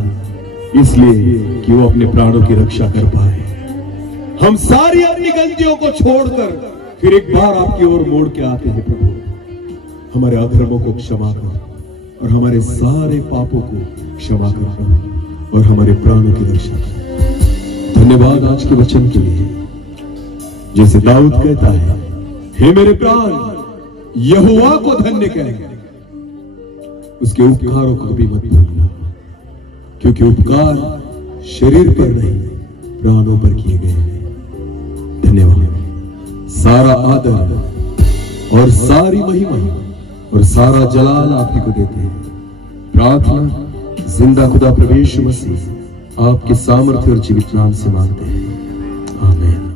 इसलिए कि वो अपने प्राणों की रक्षा कर पाए। हम सारी अपनी गलतियों को छोड़कर फिर एक बार आपकी ओर मोड़ के आते हैं प्रभु। हमारे अधर्मों को क्षमा कर और हमारे सारे पापों को क्षमा कर प्रभु, और हमारे प्राणों की रक्षा कर। धन्यवाद आज के वचन के लिए। जैसे दाऊद कहता है, हे मेरे प्राण यहोवा को धन्य कह, उसके उपकारों को भी मत भूलना, क्योंकि उपकार शरीर पर नहीं प्राणों पर किए गए हैं। धन्यवाद। सारा आदर और सारी महिमा और सारा जलाल आप ही को देते हैं। प्रार्थना जिंदा खुदा प्रभु यीशु मसीह आपके सामर्थ्य और जीवित नाम से मांगते हैं, आमीन।